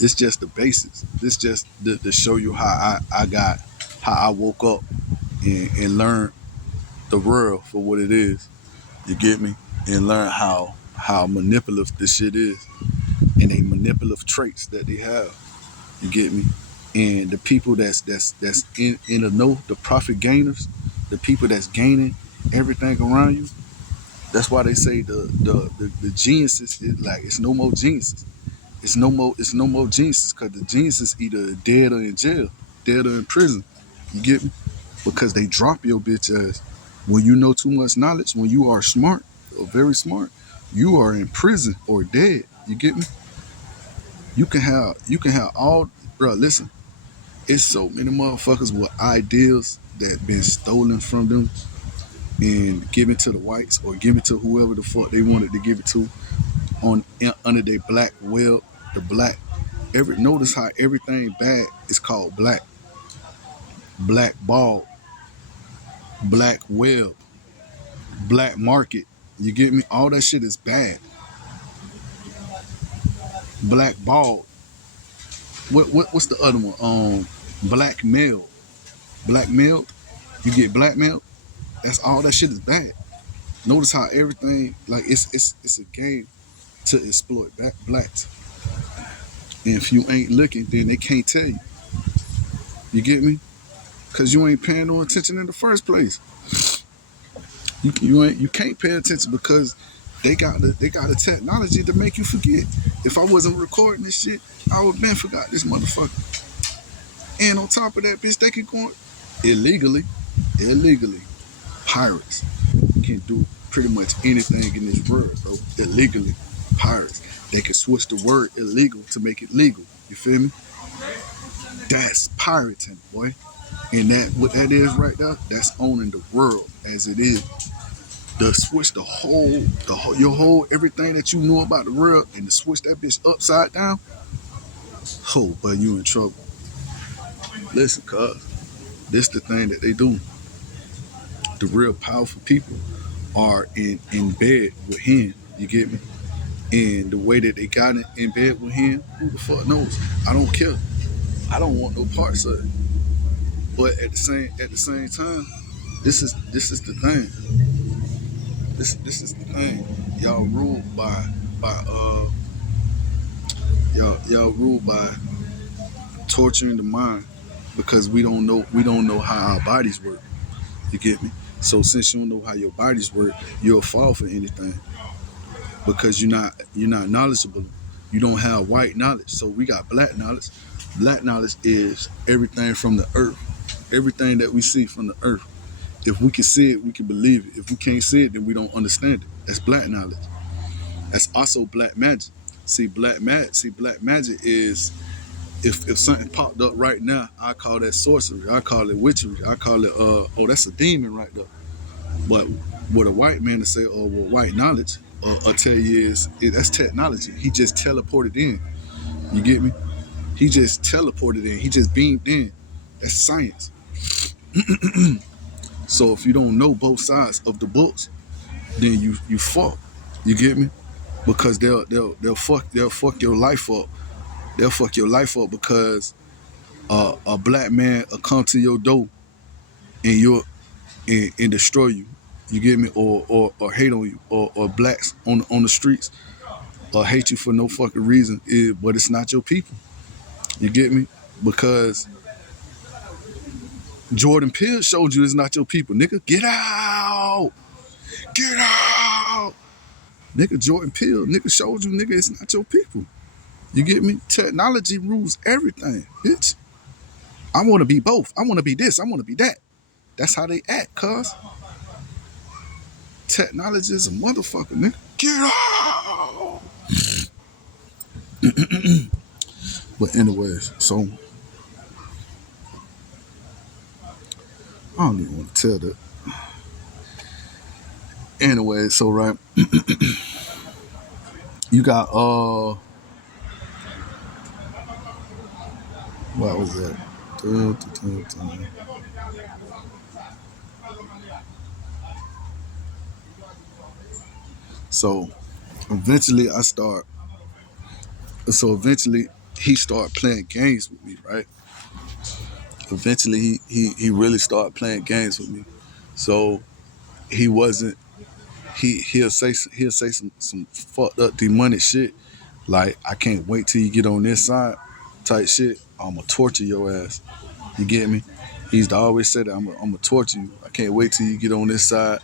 it's just the basics. This just to show you how I woke up and learned the world for what it is. You get me? And learn how how manipulative this shit is, and they manipulative traits that they have. You get me? And the people that's in the know, the profit gainers, the people that's gaining everything around you. That's why they say the geniuses is like it's no more geniuses. It's no more geniuses because the geniuses either dead or in jail, dead or in prison. You get me? Because they drop your bitch ass. When you know too much knowledge, when you are smart or very smart, you are in prison or dead. You get me? You can have all, bro. Listen, it's so many motherfuckers with ideas that been stolen from them and given to the whites or given to whoever the fuck they wanted to give it to under their black will. The black every notice how everything bad is called black, black ball, black web, black market. You get me? All that shit is bad. Black ball. What's the other one? Blackmail. Blackmailed. You get blackmailed. That's all that shit is bad. Notice how everything like it's a game to exploit blacks. And if you ain't looking, then they can't tell you. You get me? Cause you ain't paying no attention in the first place. You can't pay attention because they got the technology to make you forget. If I wasn't recording this shit, I would have been forgot this motherfucker. And on top of that, bitch, they can go illegally. Pirates can do pretty much anything in this world, bro. Illegally, pirates. They can switch the word illegal to make it legal. You feel me? That's pirating, boy. And that what that is right there, that's owning the world as it is. To switch your whole everything that you knew about the world and to switch that bitch upside down, oh, but you in trouble. Listen, cuz, this the thing that they do. The real powerful people are in bed with him. You get me? And the way that they got in bed with him, who the fuck knows? I don't care. I don't want no parts of it. But at the same time, this is the thing. This is the thing. Y'all ruled by y'all ruled by torturing the mind because we don't know how our bodies work. You get me? So since you don't know how your bodies work, you'll fall for anything because you're not knowledgeable. You don't have white knowledge. So we got black knowledge. Black knowledge is everything from the earth. Everything that we see from the earth. If we can see it, we can believe it. If we can't see it, then we don't understand it. That's black knowledge. That's also black magic. See black magic is if something popped up right now, I call that sorcery. I call it witchery. I call it oh, that's a demon right there. But what a white man to say, or what white knowledge, I'll tell you that's technology. He just teleported in. You get me? He just teleported in. He just beamed in. That's science. So if you don't know both sides of the books, then you fuck. You get me? Because they'll fuck your life up. They'll fuck your life up because a black man will come to your door and and destroy you. You get me? Or hate on you. Or blacks on the streets or hate you for no fucking reason. But it's not your people. You get me? Because Jordan Peele showed you it's not your people. Nigga, get out. Get out. Nigga, Jordan Peele, nigga showed you, nigga, it's not your people. You get me? Technology rules everything, bitch. I want to be both. I want to be this. I want to be that. That's how they act, cuz. Technology is a motherfucker, nigga. Get out. But anyways, so I don't even want to tell that. Anyway, so right, you got what was that? So eventually I start. So eventually he started playing games with me, right? Eventually he really started playing games with me. So he wasn't he'll say some fucked up demonic shit like, I can't wait till you get on this side type shit. I'ma torture your ass. You get me? He used to always say that I'm gonna torture you. I can't wait till you get on this side.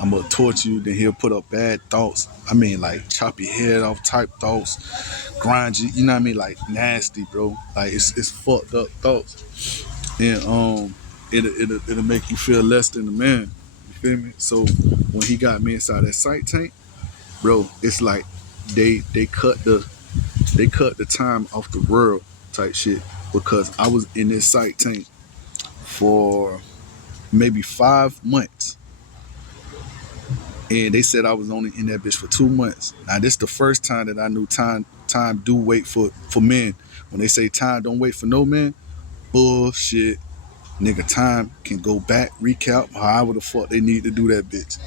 I'm gonna torture you. Then he'll put up bad thoughts. I mean, like chop your head off type thoughts, grind you. You know what I mean? Like nasty, bro. Like it's fucked up thoughts, and it'll make you feel less than a man. You feel me? So when he got me inside that sight tank, bro, it's like they cut the time off the world type shit, because I was in this sight tank for maybe 5 months, and they said I was only in that bitch for 2 months. Now this the first time that I knew time do wait for men. When they say time don't wait for no man, bullshit. Nigga, time can go back, recap, however the fuck they need to do that bitch.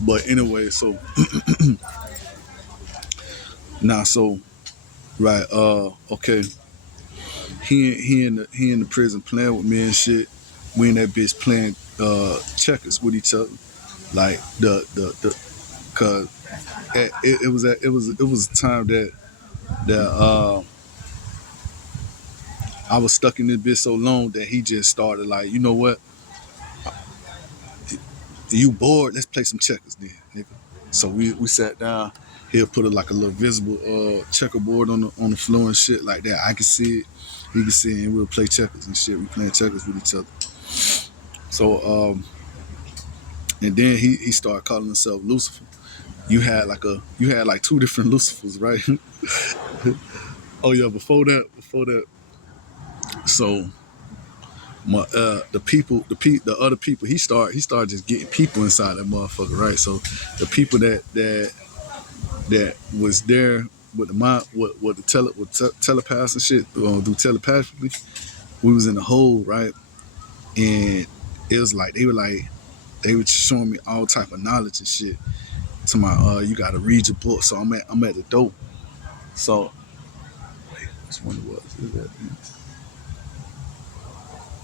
But anyway, so so right, okay. He in the prison playing with me and shit. We in that bitch playing checkers with each other. Like the cause it was a time that I was stuck in this bitch so long that he just started like, you know what? You bored? Let's play some checkers then, nigga. So we sat down. He'll put like a little visible checkerboard on the floor and shit like that. I can see it. He can see it, and we'll play checkers and shit. We playing checkers with each other. So and then he started calling himself Lucifer. You had like two different Lucifers, right? Oh yeah, before that. So my the other people, he started just getting people inside that motherfucker, right? So the people that was there with the mind, with the telepaths and shit, do telepathically, we was in the hole, right? And it was like they were showing me all type of knowledge and shit. To my you gotta read your book. So I'm at the door. So wait, which one it was? Is that,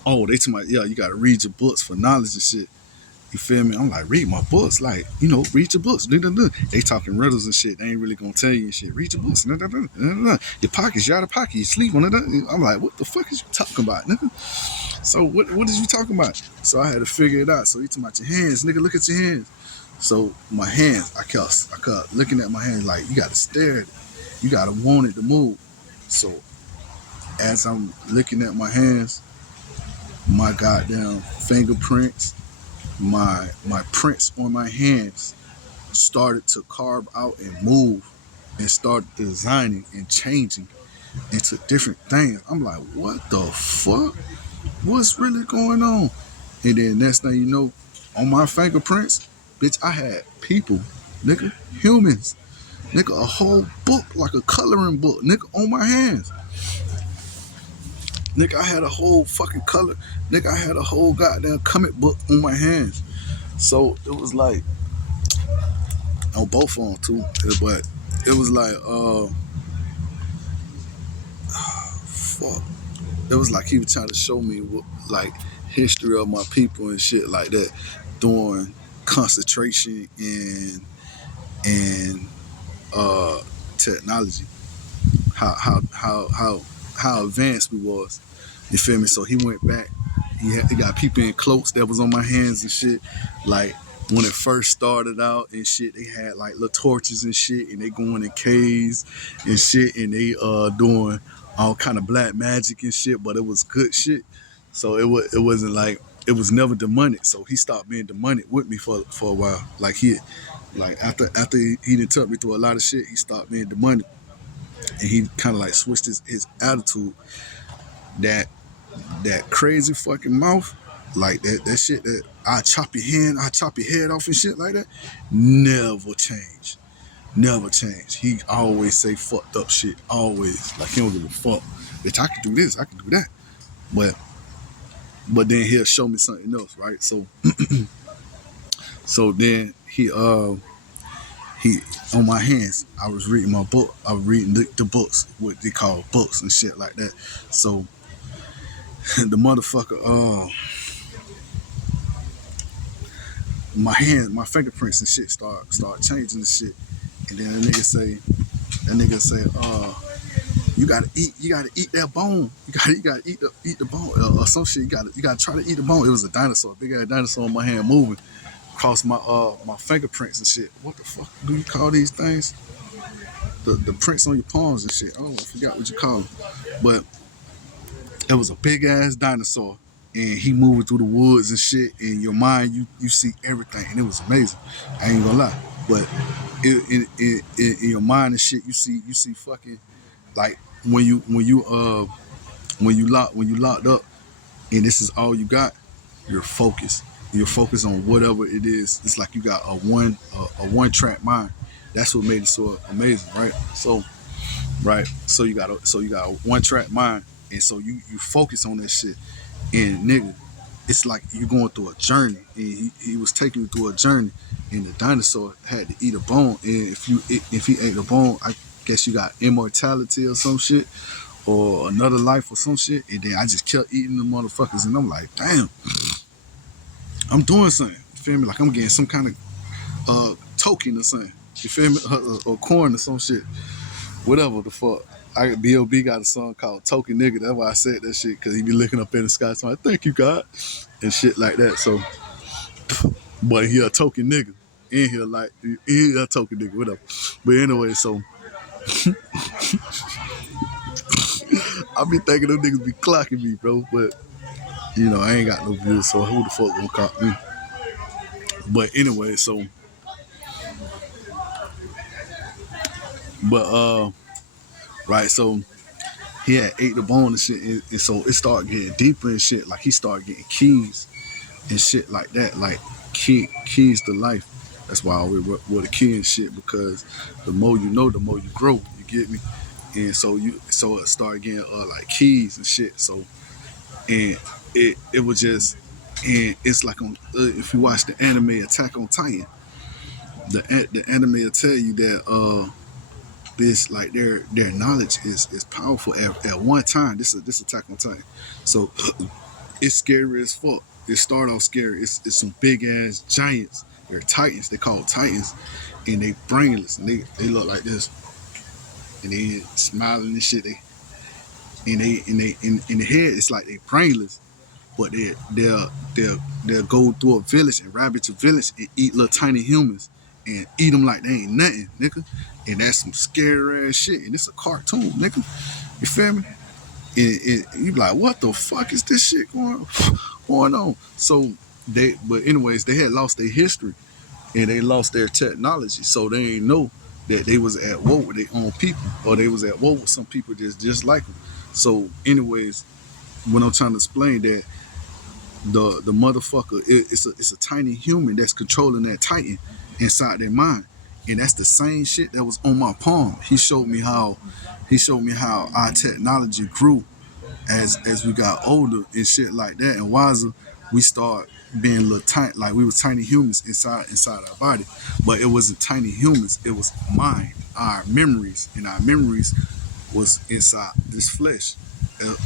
oh, they told me, yeah, you gotta read your books for knowledge and shit. You feel me? I'm like, read my books. Like, read your books. They talking riddles and shit. They ain't really gonna tell you and shit. Read your books. Your pockets, you out of pocket. You sleep on it. I'm like, what the fuck is you talking about, nigga? So what is you talking about? So I had to figure it out. So he talking about your hands, nigga. Look at your hands. So my hands, I kept looking at my hands like, you gotta stare at it. You gotta want it to move. So as I'm looking at my hands, my goddamn fingerprints, my prints on my hands started to carve out and move and start designing and changing into different things. I'm like, what the fuck? What's really going on? And then next thing you know, on my fingerprints, bitch, I had people, nigga, humans, nigga, a whole book, like a coloring book, nigga, on my hands. Nigga, I had a whole fucking color. Nigga, I had a whole goddamn comic book on my hands. So it was like, on both of them too, but it was like, fuck. It was like he was trying to show me what, like, history of my people and shit like that, during concentration and technology, how advanced we was. You feel me? So he went back. He got people in cloaks that was on my hands and shit. Like when it first started out and shit, they had like little torches and shit, and they going in caves and shit, and they doing all kind of black magic and shit. But it was good shit. So it wasn't like, it was never demonic. So he stopped being demonic with me for a while. Like after he done took me through a lot of shit, he stopped being demonic, and he kind of like switched his attitude. That crazy fucking mouth, like that shit that I chop your head off and shit like that, never change. Never change. He always say fucked up shit. Always. Like he don't give a fuck. Bitch, I can do this, I can do that. But then he'll show me something else, right? So then he on my hands, I was reading my book. I was reading the books, what they call books and shit like that. So the motherfucker, my fingerprints and shit start changing and shit. And then that nigga say, you gotta eat that bone. You gotta eat the bone or some shit. You gotta try to eat the bone. It was a dinosaur, big ass dinosaur in my hand moving across my fingerprints and shit. What the fuck do you call these things? The prints on your palms and shit. I forgot what you call them, but it was a big ass dinosaur, and he moving through the woods and shit. In your mind, you see everything, and it was amazing. I ain't gonna lie, but in your mind and shit, you see fucking like when you locked up, and this is all you got. You're focused. You're focused on whatever it is. It's like you got a one track mind. That's what made it so amazing, right? So you got a one track mind, and so you focus on that shit. And nigga, it's like you going through a journey, and he was taking you through a journey, and the dinosaur had to eat a bone, and if he ate the bone, I guess you got immortality or some shit, or another life or some shit. And then I just kept eating the motherfuckers, and I'm like, damn, I'm doing something. You feel me? Like I'm getting some kind of token or something. You feel me? Or corn or some shit. Whatever the fuck. B.O.B. got a song called Token Nigga. That's why I said that shit, because he be looking up in the sky, so I thank you, God, and shit like that. So, but he a token nigga. And he a token nigga, whatever. But anyway, so I be thinking them niggas be clocking me, bro. But, I ain't got no views, so who the fuck gonna clock me? But anyway, so, but, right, so he had ate the bone and shit, and so it started getting deeper and shit. Like he started getting keys and shit like that, like keys to life. That's why I always with a key and shit, because the more you know, the more you grow. You get me? And so it started getting like keys and shit. So and it was just, and it's like on if you watch the anime Attack on Titan, the anime will tell you that this like their knowledge is powerful at one time. This Attack on Titan, so it's scary as fuck. It started off scary. It's some big ass giants. They're titans. They call titans, and they brainless. And they look like this, and they smiling and shit. In the head, it's like they brainless, but they'll go through a village and ravage a village and eat little tiny humans and eat them like they ain't nothing, nigga. And that's some scary ass shit. And it's a cartoon, nigga. You feel me? And you be like, what the fuck is this shit going on? So but anyways, they had lost their history and they lost their technology, so they ain't know that they was at war with their own people, or they was at war with some people just like them. So, anyways, when I'm trying to explain that the motherfucker, it's a tiny human that's controlling that titan inside their mind, and that's the same shit that was on my palm. He showed me how our technology grew as we got older and shit like that and wiser. We start being little tiny, like we was tiny humans inside our body, but it wasn't tiny humans. It was mind, our memories, and our memories was inside this flesh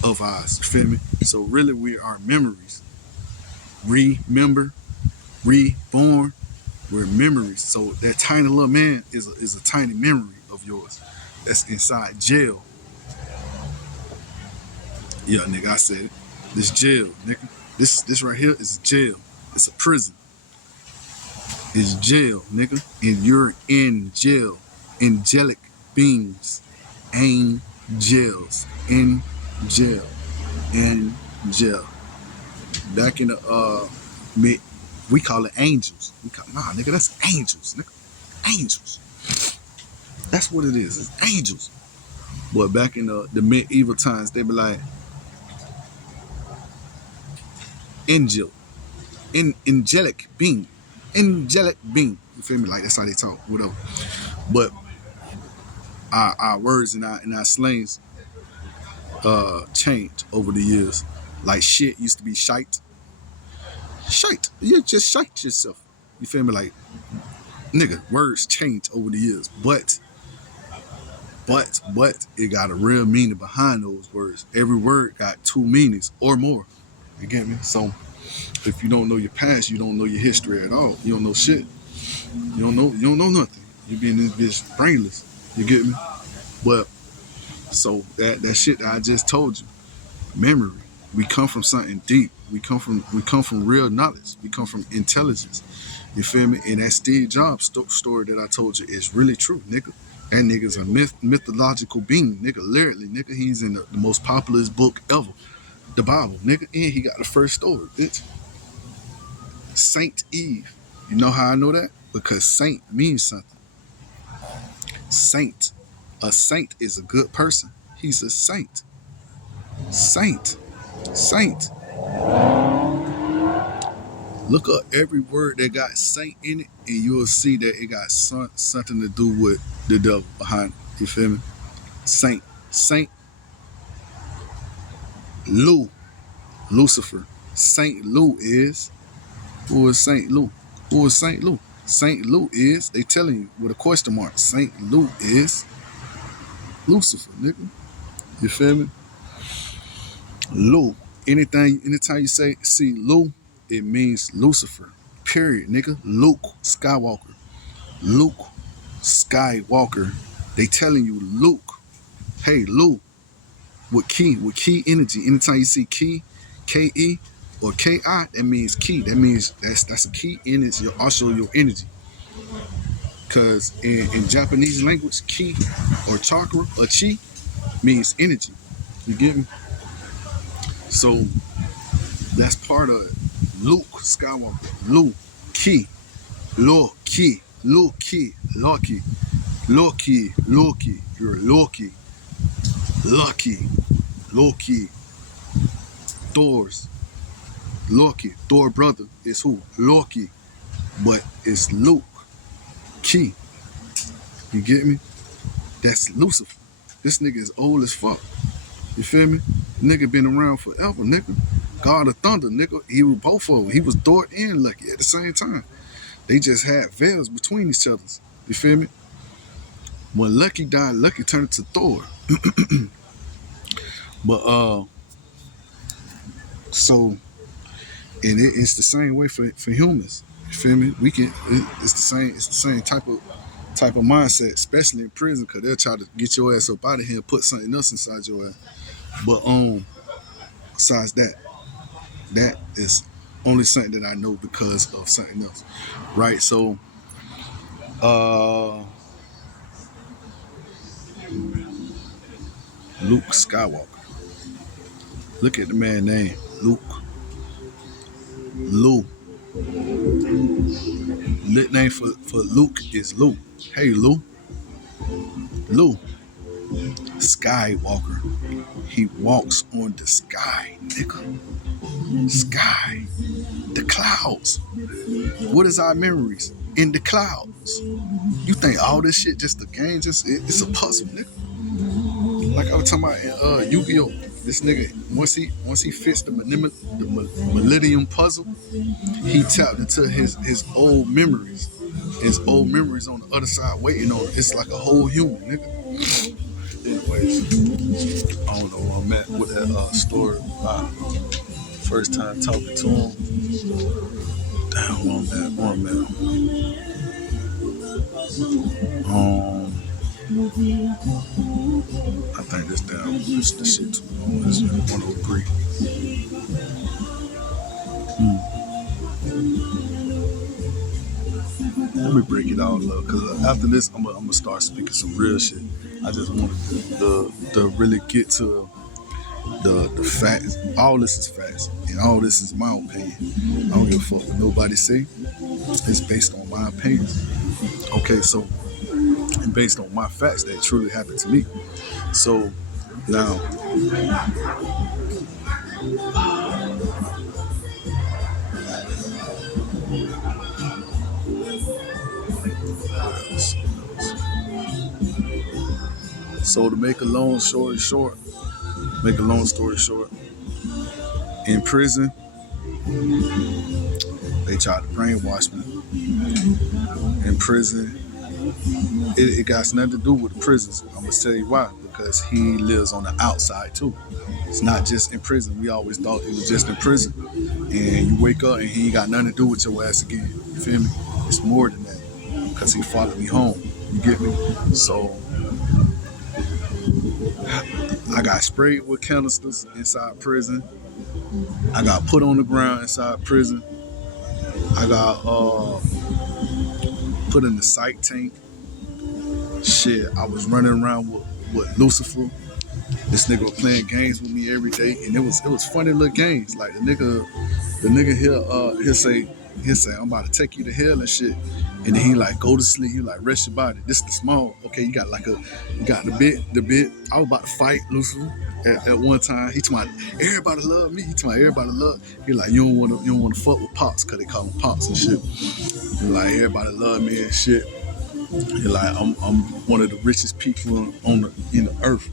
of ours. You feel me? So really, we are memories. Remember, reborn. We're memories. So that tiny little man is a tiny memory of yours that's inside jail. Yeah, nigga, I said it. This jail, nigga. This right here is jail. It's a prison. It's jail, nigga. And you're in jail. Angelic beings. Angels. In jail. In jail. Back in the we call it angels. Nah, nigga, that's angels, nigga. Angels. That's what it is. It's angels. But back in the medieval times, they be like angel. Angelic being. Angelic being. You feel me? Like that's how they talk, whatever. But our words and our slangs change over the years. Like shit used to be shite. Shite. You just shite yourself. You feel me? Like, nigga, words change over the years. But it got a real meaning behind those words. Every word got two meanings or more. You get me? So If you don't know your past, you don't know your history at all. You don't know shit. You don't know nothing. You being this bitch brainless. You get me? But so that shit that I just told you, memory. We come from something deep. We come from real knowledge. We come from intelligence. You feel me? And that Steve Jobs story that I told you is really true, nigga. That nigga's a mythological being, nigga. Literally, nigga. He's in the most popular book ever, the Bible, nigga. And he got the first story, bitch. Saint Eve. You know how I know that? Because saint means something. Saint. A saint is a good person. He's a saint. Saint. Saint. Look up every word that got saint in it, and you will see that it got something to do with the devil behind it. You feel me? Saint. Saint Lou. Lucifer. Saint Lou is. Who is Saint Lou? Who is Saint Lou? Saint Lou is, they telling you with a question mark. Saint Lou is Lucifer, nigga. You feel me? Lou. Anytime you see Lou, it means Lucifer. Period, nigga. Luke Skywalker. Luke Skywalker. They telling you Luke. Hey, Lou. With key energy. Anytime you see key, K-E or K-I, that means key. That means that's a key energy, also your energy. Because in Japanese language, ki or chakra or chi means energy. You get me? So that's part of it. Luke Skywalker. Luke Ki. Loki. Loki. Loki. Loki. Loki. You're Loki. Lucky. Loki. Thor's. Loki. Thor brother is who? Loki. But it's Luke. Ki. You get me? That's Lucifer. This nigga is old as fuck. You feel me? Nigga been around forever, nigga. God of Thunder, nigga. He was both of them. He was Thor and Lucky at the same time. They just had veils between each other. You feel me? When Lucky died, Lucky turned to Thor. But so and it's the same way for humans. You feel me? It's the same type of mindset, especially in prison, because they'll try to get your ass up out of here and put something else inside your ass. But besides that, that is only something that I know because of something else. Right? So Luke Skywalker. Look at the man's name. Luke. Lou. Nickname for Luke is Lou. Hey Lou. Lou. Skywalker. He walks on the sky, nigga. Sky. The clouds. What is our memories? In the clouds. You think all this shit just a game? It's a puzzle, nigga. Like I was talking about in Yu-Gi-Oh! This nigga, once he fits the Millennium puzzle, he tapped into his old memories. His old memories on the other side waiting on him. It's like a whole human, nigga. Anyways, I don't know where I'm at with that story about first time talking to him. Damn, where I'm at. I think this shit too long. This is 103. Let me break it all up, because after this, I'm gonna start speaking some real shit. I just wanted to really get to the facts. All this is facts, and all this is my opinion. I don't give a fuck what nobody say. It's based on my opinions. Okay, so, and based on my facts that truly happened to me. So now, so to make a long story short, in prison, they tried to brainwash me. In prison, it got nothing to do with the prisons. I'm gonna tell you why. Because he lives on the outside too. It's not just in prison. We always thought he was just in prison. and you wake up and he ain't got nothing to do with your ass again. You feel me? It's more than that because he followed me home. You get me? So I got sprayed with canisters inside prison. I got put on the ground inside prison. I got put in the psych tank. Shit, I was running around with Lucifer. This nigga was playing games with me every day, and it was funny little games. Like the nigga he'll say I'm about to take you to hell and shit, and then he like go to sleep. You like rest your body. This is the small. Okay, you got the bit. I was about to fight Lucifer at one time. He told me everybody love me. He told me everybody love. He like you don't want to fuck with pops because they call him pops and shit. He like everybody love me and shit. He like I'm one of the richest people in the earth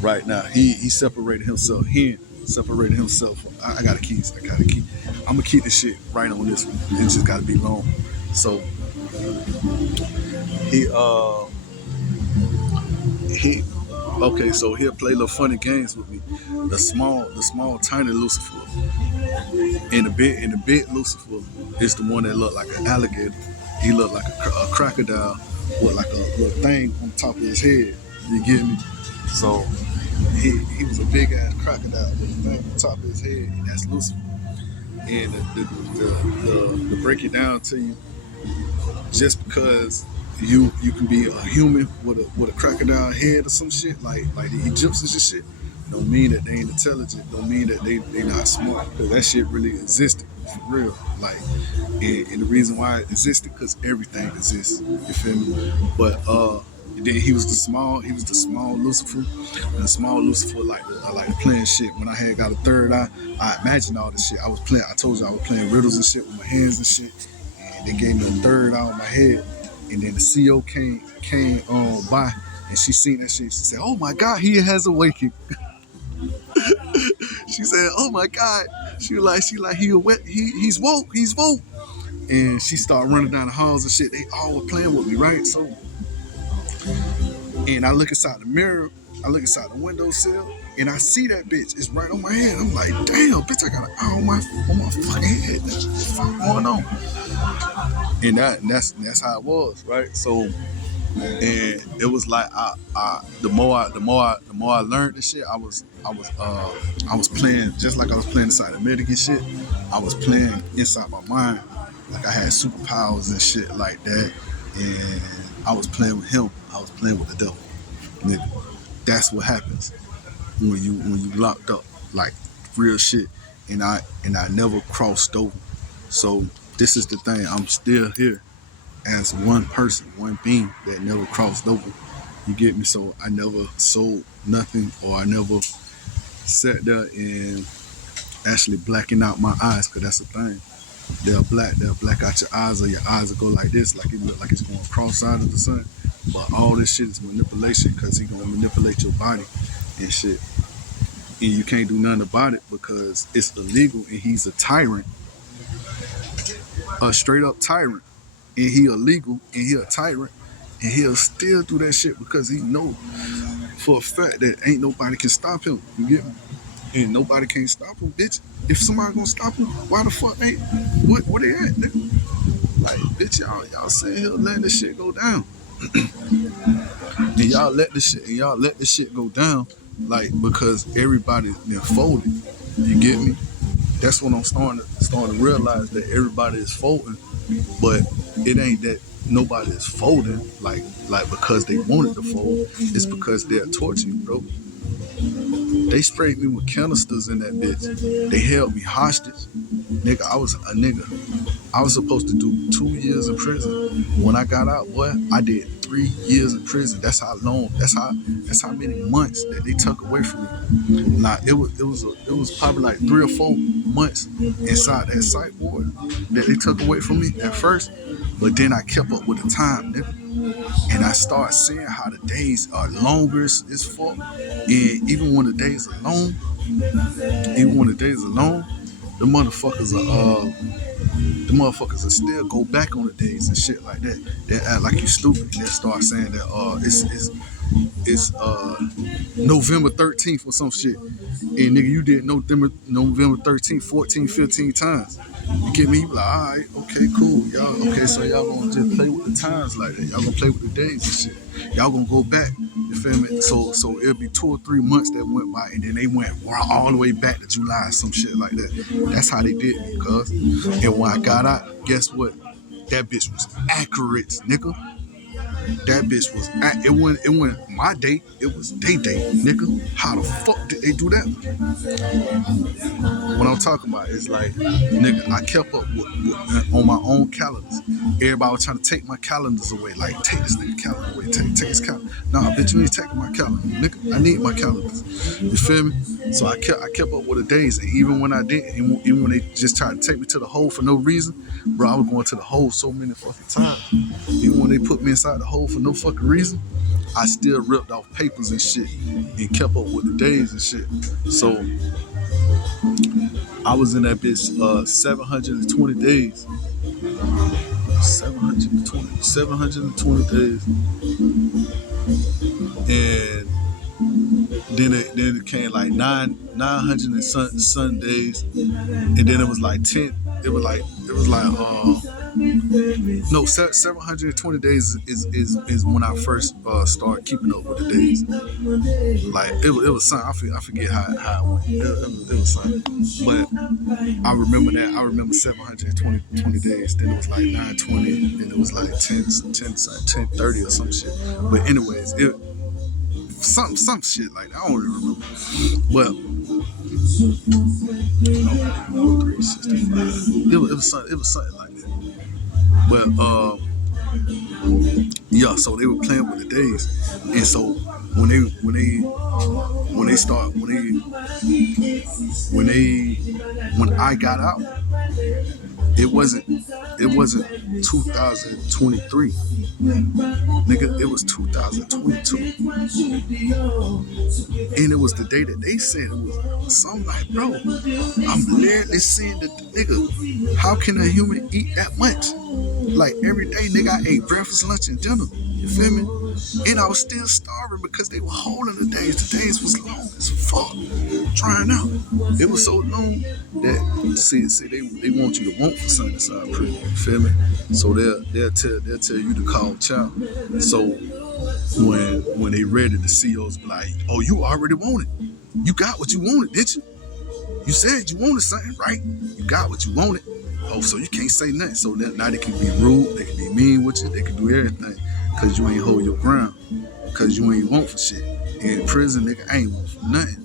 right now. He separated himself. He separated himself. I got the keys. I'm gonna keep this shit right on this one. It just gotta be long. So he he okay. So he'll play little funny games with me. The small tiny Lucifer and the big Lucifer is the one that looked like an alligator. He looked like a crocodile with like a little thing on top of his head. You get me? So he was a big ass crocodile with a thing on top of his head, and that's Lucifer. And to break it down to you, just because you can be a human with a crocodile head or some shit like the Egyptians and shit, don't mean that they ain't intelligent. Don't mean that they not smart. Because that shit really existed for real. Like, and the reason why it existed because everything exists. You feel me? But then he was the small Lucifer, and the small Lucifer like playing shit. When I had got a third eye, I imagined all this shit. I told you I was playing riddles and shit with my hands and shit. And they gave me a third eye on my head. And then the CO came by, and she seen that shit. She said, "Oh my God, he has awakened." She said, "Oh my God." She like he's woke. And she started running down the halls and shit. They all were playing with me, right? So, and I look inside the mirror, I look inside the windowsill, and I see that bitch. It's right on my head. I'm like, damn, bitch, I got an eye on my fucking head. What's the fuck going on? And that's how it was, right? So, and it was like the more I learned this shit, I was playing just like I was playing inside the American shit. I was playing inside my mind, like I had superpowers and shit like that, and I was playing with him. I was playing with the devil, nigga. That's what happens when you locked up, like real shit. And I never crossed over. So this is the thing. I'm still here as one person, one being that never crossed over. You get me? So I never sold nothing, or I never sat there and actually blacking out my eyes, because that's the thing. They'll black out your eyes, or your eyes will go like this, like it look like it's going cross-eyed of the sun. But all this shit is manipulation, because he gonna manipulate your body and shit. And you can't do nothing about it because it's illegal, and he's a tyrant. A straight up tyrant. And he illegal, and he a tyrant, and he'll still do that shit because he know for a fact that ain't nobody can stop him. You get me? And nobody can stop him, bitch. If somebody gonna stop him, why the fuck ain't what they at, nigga? Like, bitch, y'all sitting here letting this shit go down. And y'all let this shit go down, like, because everybody been folded. You get me? That's when I'm starting to realize that everybody is folding, but it ain't that nobody is folding like because they wanted to fold. It's because they're torturing you, bro. They sprayed me with canisters in that bitch. They held me hostage. Nigga, I was a nigga. I was supposed to do 2 years in prison. When I got out, boy, I did 3 years in prison. That's how long. That's how many months that they took away from me. Now it was probably like 3 or 4 months inside that psych ward that they took away from me at first. But then I kept up with the time, nigga. And I started seeing how the days are longer as fuck. And even when the days are long, the motherfuckers will still go back on the days and shit like that. They act like you stupid. They start saying that it's November 13th or some shit. And nigga, you did November 13th, 14, 15 times. You get me? You be like, all right, okay, cool. Y'all, okay, so y'all gonna just play with the times like that. Y'all gonna play with the days and shit. Y'all gonna go back. You feel me? So it'll be 2 or 3 months that went by, and then they went all the way back to July, some shit like that. That's how they did it, cuz. And when I got out, guess what? That bitch was accurate, nigga. That bitch was it went my date, it was they date, nigga. How the fuck did they do that? What I'm talking about is like, nigga, I kept up with on my own calendars. Everybody was trying to take my calendars away. Like, take this nigga calendar away. Take his calendar. Nah, bitch, you ain't taking my calendar. Nigga, I need my calendars. You feel me? So I kept up with the days. And even when I didn't, even when they just tried to take me to the hole for no reason, bro, I was going to the hole so many fucking times. Even when they put me inside the hole for no fucking reason, I still ripped off papers and shit and kept up with the days and shit. So I was in that bitch 720 days. 720 days. And then it came like 900 and some days. And then it was like 10. It was like no, 720 days is when I first started keeping up with the days. Like it was something. I forget how it went. It was something. But I remember that. I remember 720 days. Then it was like 920. Then it was like 1030 or some shit. But anyways, some shit like that. I don't really remember. Well, 365. It was something like that. But yeah, so they were playing with the days, and so when I got out, it wasn't 2023, nigga, it was 2022, and it was the day that they said it was. So I'm like, bro, I'm literally seeing the nigga. How can a human eat that much? Like every day, nigga, I ate breakfast, lunch, and dinner. You feel me? And I was still starving because they were holding the days. The days was long as fuck, drying out. It was so long that see they want you to want for something inside prison. You feel me? So they'll tell you to call child. So when they ready, the CEOs be like, oh, you already want it. You got what you wanted, didn't you? You said you wanted something, right? You got what you wanted. Oh, so you can't say nothing. So now they can be rude, they can be mean with you, they can do everything. Cause you ain't hold your ground. Cause you ain't want for shit. In prison, nigga, I ain't want for nothing.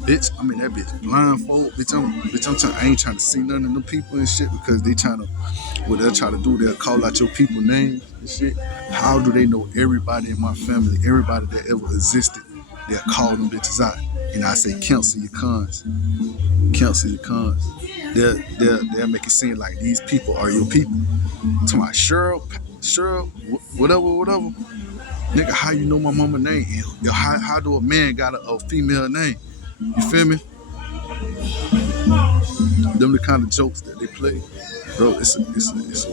Bitch, I mean that bitch blindfold. I ain't trying to see none of them people and shit because they trying to, what they'll try to do, they'll call out your people names and shit. How do they know everybody in my family, everybody that ever existed? They'll call them bitches out. And I say, cancel your cons. Cancel your cons. They'll make it seem like these people are your people. To my Cheryl, whatever. Nigga, how you know my mama name? And how do a man got a female name? You feel me? Them the kind of jokes that they play. Bro, it's a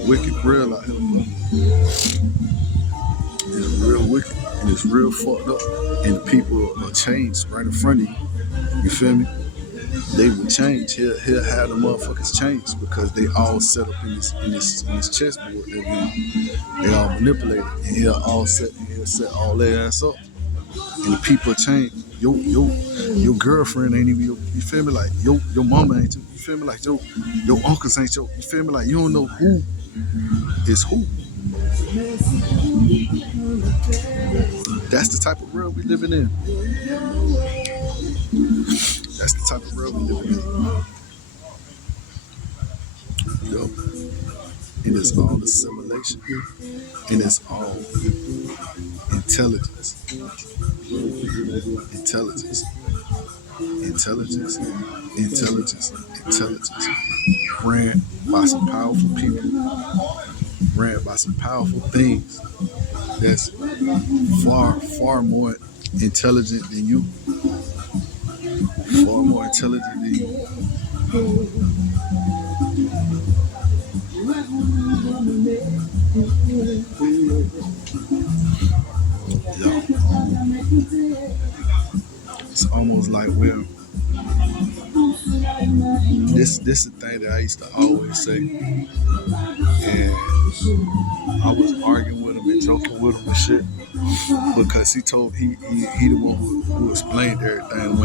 wicked real out here, bro. It's real wicked. And it's real fucked up. And the people are changed right in front of you. You feel me? They will change. He'll have the motherfuckers change because they all set up in this chessboard that they all manipulated, and he'll set all their ass up, and the people change. Your girlfriend ain't even you feel me, like your mama ain't you feel me, like your uncles ain't you feel me, like you don't know who is who. That's the type of world we living in. That's the type of world we living in. Yo. And it's all assimilation. And it's all intelligence. Intelligence. Ran by some powerful people. Ran by some powerful things. That's far more intelligent than you. Far more intelligent than you. Yo. It's almost like we're this is the thing that I used to always say, and I was arguing with him and joking with him and shit because he the one who explained everything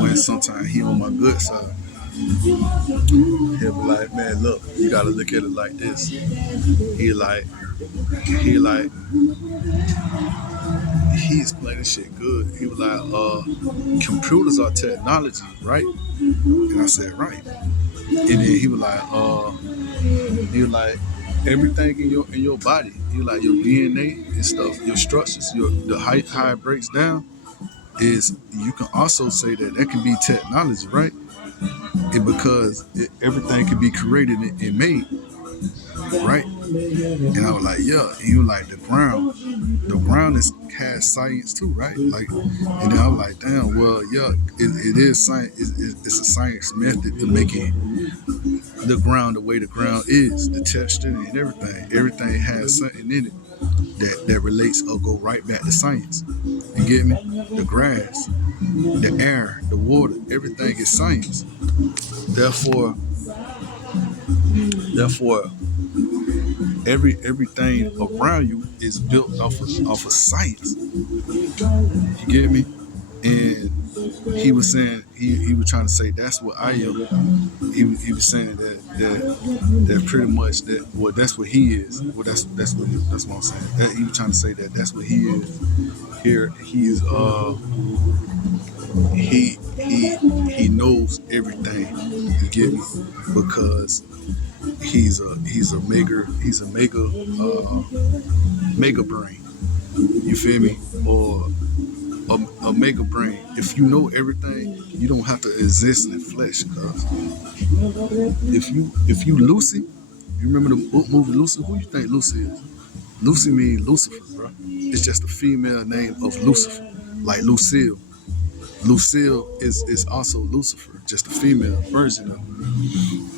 when sometimes he on my good side. He'll be like, man, look, you gotta look at it like this. He like he explained this shit good. He was like, computers are technology, right? And I said, right. And then he was like, everything in your body, you like your DNA and stuff, your structures, the height how it breaks down is you can also say that can be technology, right? Because everything can be created and made, right? And I was like, yeah. And he was like, the ground has science too, right? Like, and then I was like, damn, well, yeah, it is science. It's a science method to making the ground the way the ground is, the texture and everything. Everything has something in it that relates or go right back to science. You get me? The grass, the air, the water, everything is science. Therefore, everything around you is built off of science. You get me? And he was saying he was trying to say that's what I am. He was saying that pretty much that's what he is. Well, that's what I'm saying. He was trying to say that's what he is. Here he is. He knows everything. You get me? Because he's a mega brain. You feel me? Or a mega brain. If you know everything, you don't have to exist in flesh. Cause if you Lucy, you remember the movie Lucy? Who you think Lucy is? Lucy means Lucifer, bro. It's just a female name of Lucifer, like Lucille. Lucille is also Lucifer, just a female version of it,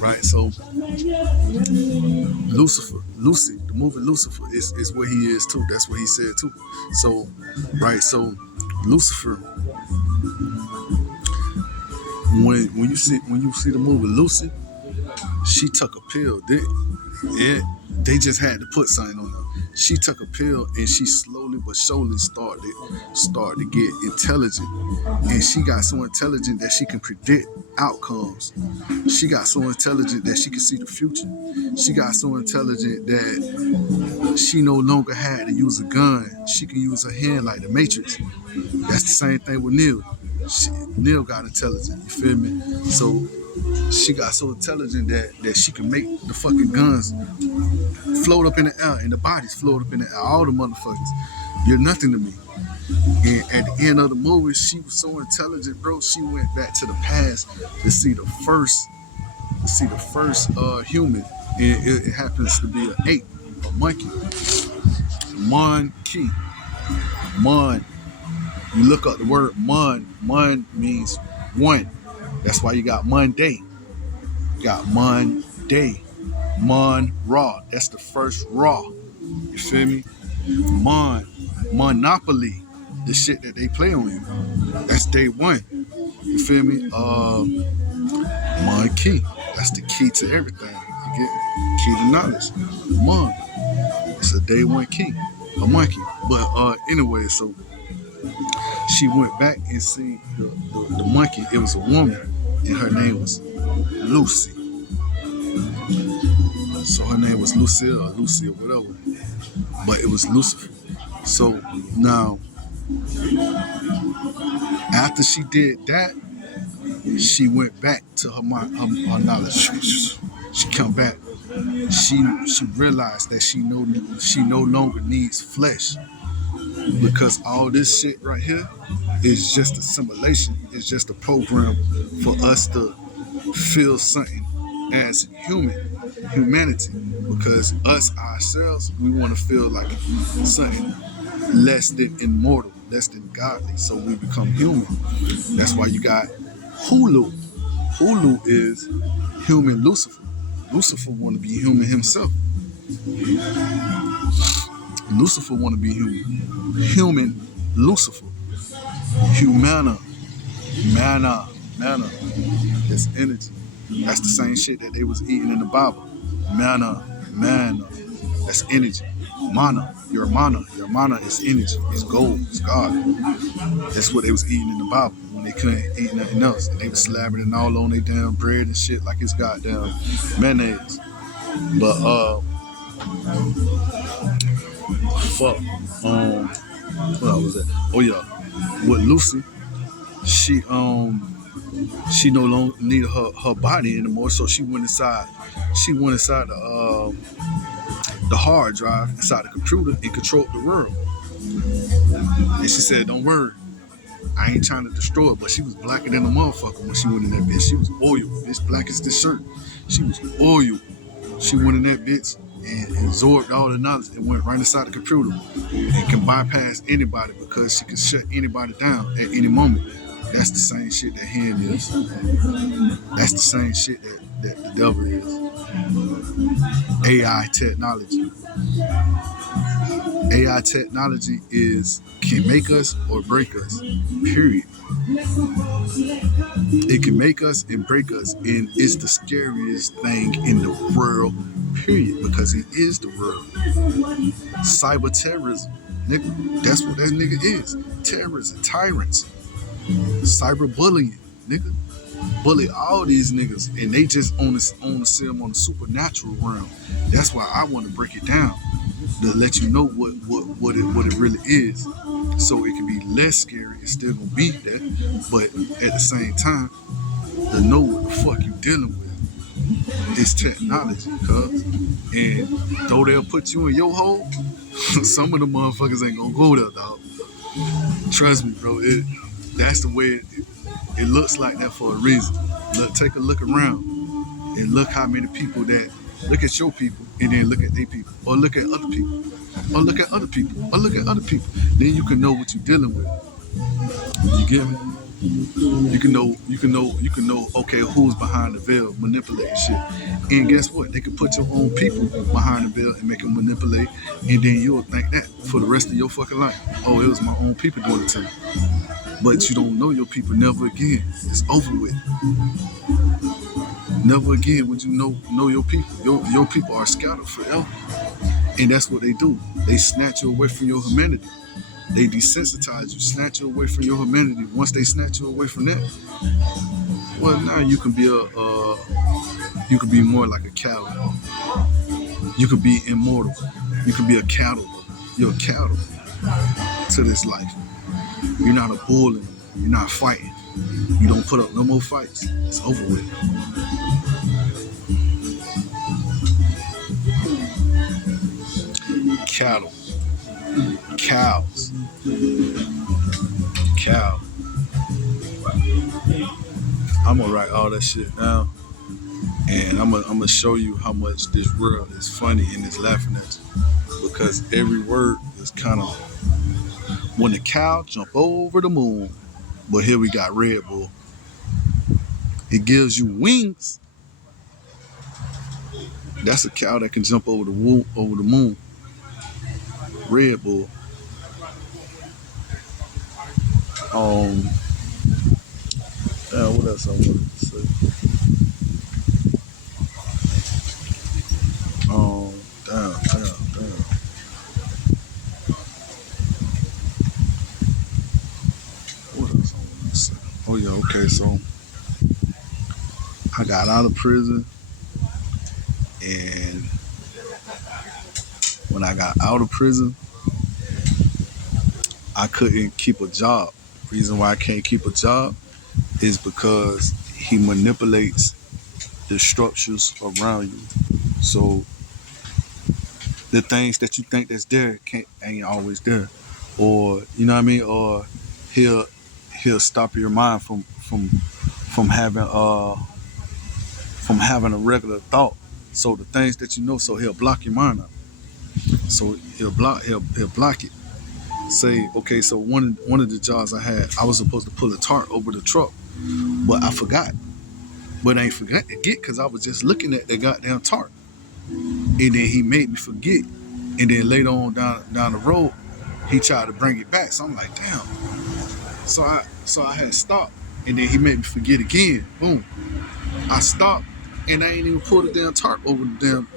right? So Lucy, the movie Lucifer is what he is too. That's what he said too. So, right, so Lucifer, when you see the movie Lucy, she took a pill. They just had to put something on her. She took a pill and she slowly but surely started to get intelligent. And she got so intelligent that she can predict outcomes. She got so intelligent that she can see the future. She got so intelligent that she no longer had to use a gun. She can use her hand like the Matrix. That's the same thing with Neil. Neil got intelligent, you feel me? So she got so intelligent that she can make the fucking guns float up in the air and the bodies float up in the air. All the motherfuckers. You're nothing to me. And at the end of the movie, she was so intelligent, bro. She went back to the past to see the first human. And it happens to be an ape, a monkey. Monkey. Mon. You look up the word mon. Mon means one. That's why you got Monday. You got Monday. Mon Raw. That's the first Raw. You feel me? Monopoly. The shit that they play on you. That's day one. You feel me? Mon key. That's the key to everything. You get me? Key to knowledge. Mon. It's a day one key. A monkey. But anyway, so she went back and see the monkey. It was a woman, and her name was Lucy. So her name was Lucille or Lucy or whatever, but it was Lucifer. So now, after she did that, she went back to her knowledge. She come back. She realized that she no longer needs flesh, because all this shit right here is just a simulation. It's just a program for us to feel something as humanity. Because us ourselves, we want to feel like something less than immortal, less than godly. So we become human. That's why you got Hulu. Hulu is human Lucifer. Lucifer want to be human himself. Lucifer want to be human. Human Lucifer, humana, manna, manna. It's energy. That's the same shit that they was eating in the Bible. Manna, manna. That's energy. Mana, your mana is energy. It's gold. It's God. That's what they was eating in the Bible when they couldn't eat nothing else. And they was slathering it all on their damn bread and shit like it's goddamn mayonnaise. But fuck. What was that? Oh yeah, with Lucy, she she no longer needed her body anymore, so she went inside. She went inside the hard drive inside the computer and controlled the world. And she said, "Don't worry, I ain't trying to destroy it." But she was blacker than a motherfucker when she went in that bitch. She was oil, bitch, black as this shirt. She was oil. She went in that bitch and absorbed all the knowledge and went right inside the computer and can bypass anybody because she can shut anybody down at any moment. That's the same shit that Hen is. That's the same shit that the devil is. AI technology. AI technology can make us or break us. Period. It can make us and break us, and it's the scariest thing in the world. Period. Because it is the world. Cyber terrorism, nigga. That's what that nigga is. Terrorism, tyrants, cyberbullying, nigga. Bully all these niggas, and they just on the sim on the supernatural realm. That's why I want to break it down to let you know what it really is, so it can be less scary. It's still gonna be that, but at the same time, to know what the fuck you dealing with. It's technology, cuz. And though they'll put you in your hole, some of the motherfuckers ain't gonna go there, dog. Trust me, bro. That's the way it looks like that for a reason. Look, take a look around and look how many people that look at your people and then look at their people, or look at other people, or look at other people, or look at other people. Then you can know what you're dealing with. You get me? You can know, okay, who's behind the veil manipulating shit. And guess what? They can put your own people behind the veil and make them manipulate, and then you'll think that for the rest of your fucking life. Oh, it was my own people doing it to me. But you don't know your people never again. It's over with. Never again would you know your people. Your people are scattered forever. And that's what they do. They snatch you away from your humanity. They desensitize you, snatch you away from your humanity. Once they snatch you away from that, well, now you can be you can be more like a cattle. You can be immortal. You can be a cattle. You're a cattle to this life. You're not a bull anymore. You're not fighting. You don't put up no more fights. It's over with. Cattle. Cows. Cow. I'm gonna write all that shit down, and I'm gonna show you how much this world is funny and is laughing at you, because every word is kind of when the cow jump over the moon. But here we got Red Bull. It gives you wings. That's a cow that can jump over the moon. Red Bull. What else I wanted to say? Damn. What else I wanted to say? Oh yeah, okay. So I got out of prison, and when I got out of prison, I couldn't keep a job. Reason why I can't keep a job is because he manipulates the structures around you. So the things that you think that's there ain't always there, or you know what I mean, or he'll stop your mind from having a regular thought. So the things that you know, so he'll block your mind out. So he'll block it. Say, okay, so one of the jobs I had, I was supposed to pull a tarp over the truck, but I forgot. But I ain't forgot to get, because I was just looking at the goddamn tarp. And then he made me forget. And then later on down the road, he tried to bring it back. So I'm like, damn. So I had stopped, and then he made me forget again. Boom. I stopped, and I ain't even pulled the damn tarp over the damn.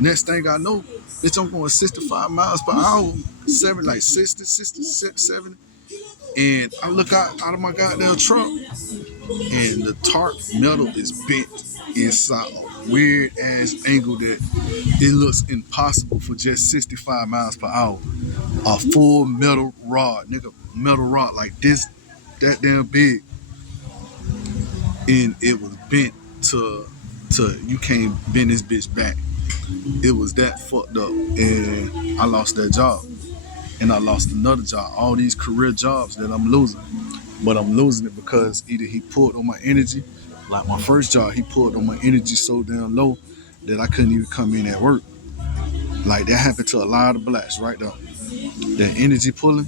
Next thing I know, bitch, I'm going 65 miles per hour, like 60, 70. And I look out of my goddamn truck, and the tarp metal is bent inside a weird ass angle that it looks impossible for just 65 miles per hour. A full metal rod, nigga, metal rod like this, that damn big, and it was bent to you can't bend this bitch back. It was that fucked up, and I lost that job, and I lost another job. All these career jobs that I'm losing, but I'm losing it because either he pulled on my energy, like my first job, he pulled on my energy so damn low that I couldn't even come in at work. Like that happened to a lot of blacks right there. That energy pulling,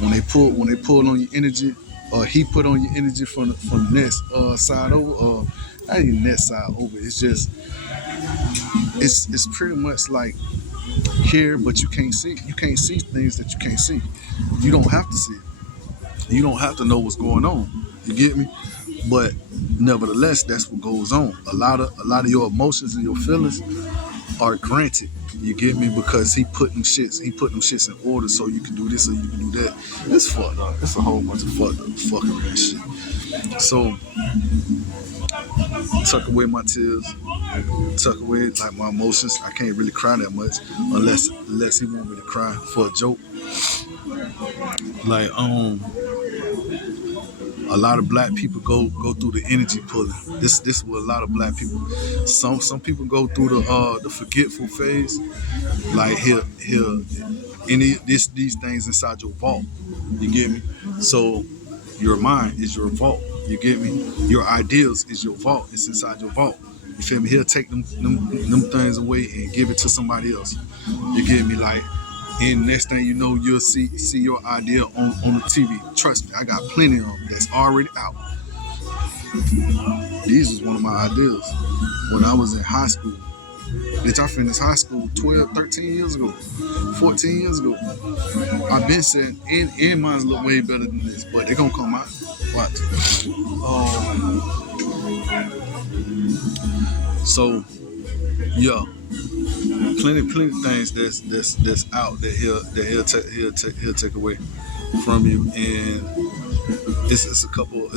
when they pull on your energy, or he put on your energy from the next side over, or not even next side over. It's just it's pretty much like here, but you can't see. You can't see things that you can't see. You don't have to see it. You don't have to know what's going on. You get me? But nevertheless, that's what goes on. A lot of your emotions and your feelings are granted. You get me? Because he put them shits in order so you can do this, so you can do that. It's fucked up. It's a whole bunch of fucked up fucking ass shit. So tuck away my tears, tuck away like my emotions. I can't really cry that much unless he want me to cry for a joke. Like a lot of black people go through the energy pulling. This is what a lot of black people. Some people go through the forgetful phase. Like he'll these things inside your vault. You get me? So your mind is your vault. You get me? Your ideals is your vault. It's inside your vault. You feel me? He'll take them things away and give it to somebody else. You get me? Like, and next thing you know, you'll see your idea on the TV. Trust me, I got plenty of them that's already out. These was one of my ideas when I was in high school. Bitch, I finished high school 12, 13 years ago, 14 years ago. I've been saying, and mine's look way better than this, but they're gonna come out. Watch. So, yeah, plenty of things that's out that he'll take away from you, and it's a couple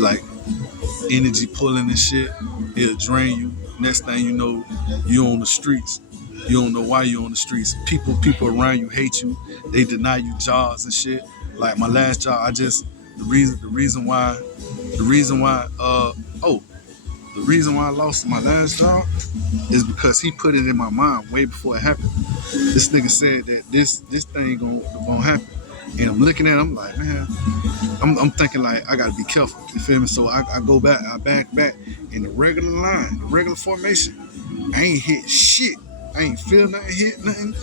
like energy pulling and shit. It'll drain you. Next thing you know, you on the streets. You don't know why you're on the streets. People around you hate you. They deny you jobs and shit. Like my last job, the reason why I lost my last job is because he put it in my mind way before it happened. This nigga said that this thing gonna happen, and I'm looking at him like, man, I'm thinking like I gotta be careful. You feel me? So I go back, I back in the regular line, the regular formation. I ain't hit shit. I ain't feel nothing, hit nothing.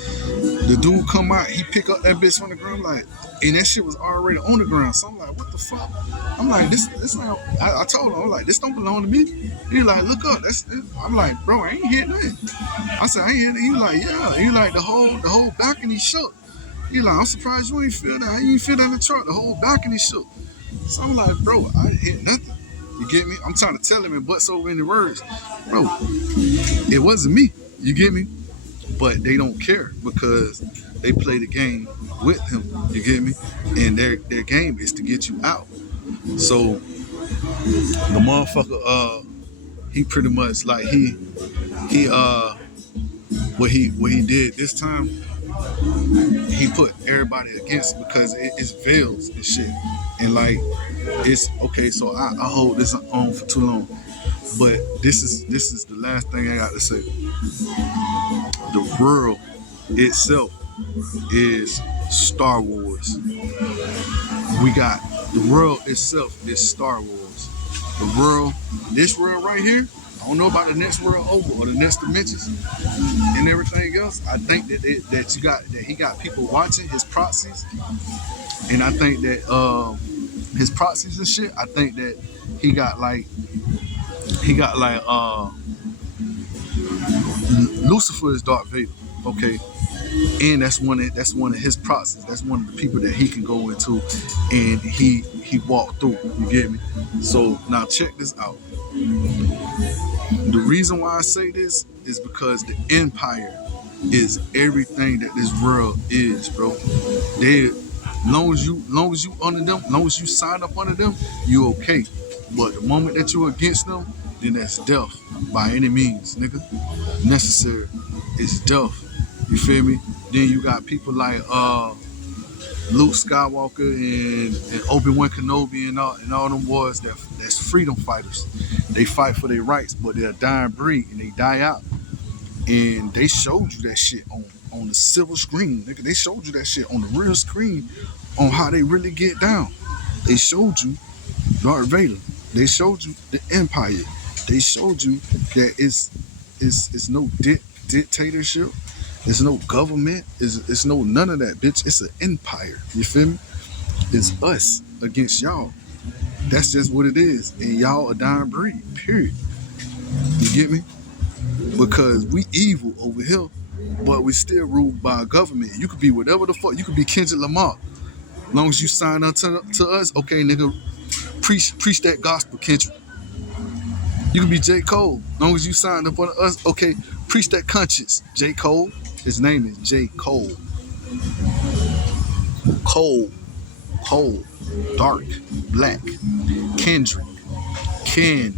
The dude come out, he pick up that bitch from the ground, like, and that shit was already on the ground. So I'm like, what the fuck? I'm like, this not. I told him, I'm like, this don't belong to me. He like, look up. I'm like, bro, I ain't hit nothing. I said, I ain't hit nothing. He like, yeah. He like the whole balcony shook. He like, I'm surprised you ain't feel that. How you ain't feel that in the truck? The whole balcony shook. So I'm like, bro, I ain't hit nothing. You get me? I'm trying to tell him in but so many words, bro. It wasn't me. You get me? But they don't care because they play the game with him. You get me? And their game is to get you out. So the motherfucker, he pretty much like he what he did this time, he put everybody against because it's veils and shit. And like it's okay, so I hold this on for too long. But this is the last thing I got to say. The world itself is Star Wars. The world itself is Star Wars. This world right here, I don't know about the next world over or the next dimensions and everything else. I think that he got people watching his proxies, and I think that his proxies and shit. I think that he got like Lucifer is Darth Vader. Okay, and that's one of his processes. That's one of the people that he can go into, and he walked through. You get me? So now check this out. The reason why I say this is because the empire is everything that this world is, bro. They, long as you under them, long as you sign up under them, you okay. But the moment that you against them, then that's death by any means, nigga. Necessary. It's death. You feel me? Then you got people like Luke Skywalker and Obi-Wan Kenobi and all them boys that's freedom fighters. They fight for their rights, but they're a dying breed and they die out. And they showed you that shit on the silver screen, nigga. They showed you that shit on the real screen on how they really get down. They showed you Darth Vader. They showed you the Empire. They showed you that it's no dictatorship. It's no government. It's no none of that, bitch. It's an empire. You feel me? It's us against y'all. That's just what it is. And y'all a dying breed. Period. You get me? Because we evil over here, but we still ruled by a government. You could be whatever the fuck. You could be Kendrick Lamar. As long as you sign up to us, okay, nigga, preach that gospel, Kendrick. You could be J. Cole. As long as you sign up on us, okay, preach that conscience, J. Cole. His name is J. Cole. Cole. Cole. Dark. Black. Kendrick. Ken.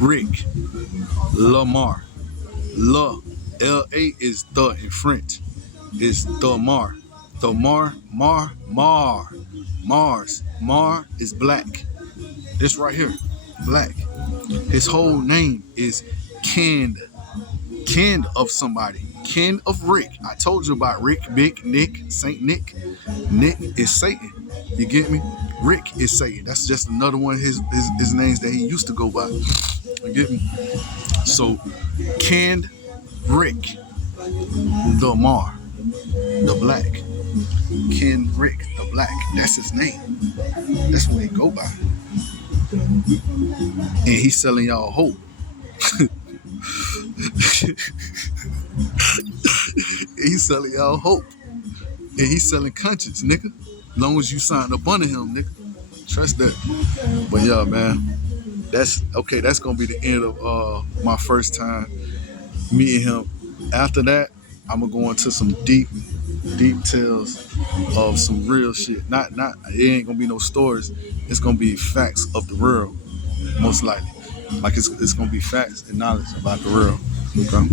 Rick. Lamar. L-A is the in French. It's the Mar. The Mar. Mars. Mar is black. This right here. Black. His whole name is Ken. Ken of somebody. Ken of Rick. I told you about Rick, Big Nick, Saint Nick. Nick is Satan. You get me? Rick is Satan. That's just another one of his names that he used to go by. You get me? So, Ken Rick, the Mar, the Black. Ken Rick, the Black. That's his name. That's what he go by. And he's selling y'all hope. He's selling y'all hope. And he's selling conscience, nigga. Long as you sign up under him, nigga. Trust that. But yeah, man. That's okay. That's gonna be the end of my first time meeting him. After that, I'm gonna go into some deep details of some real shit. Not it ain't gonna be no stories. It's gonna be facts of the world, most likely. Like it's gonna be facts and knowledge about the world. Okay?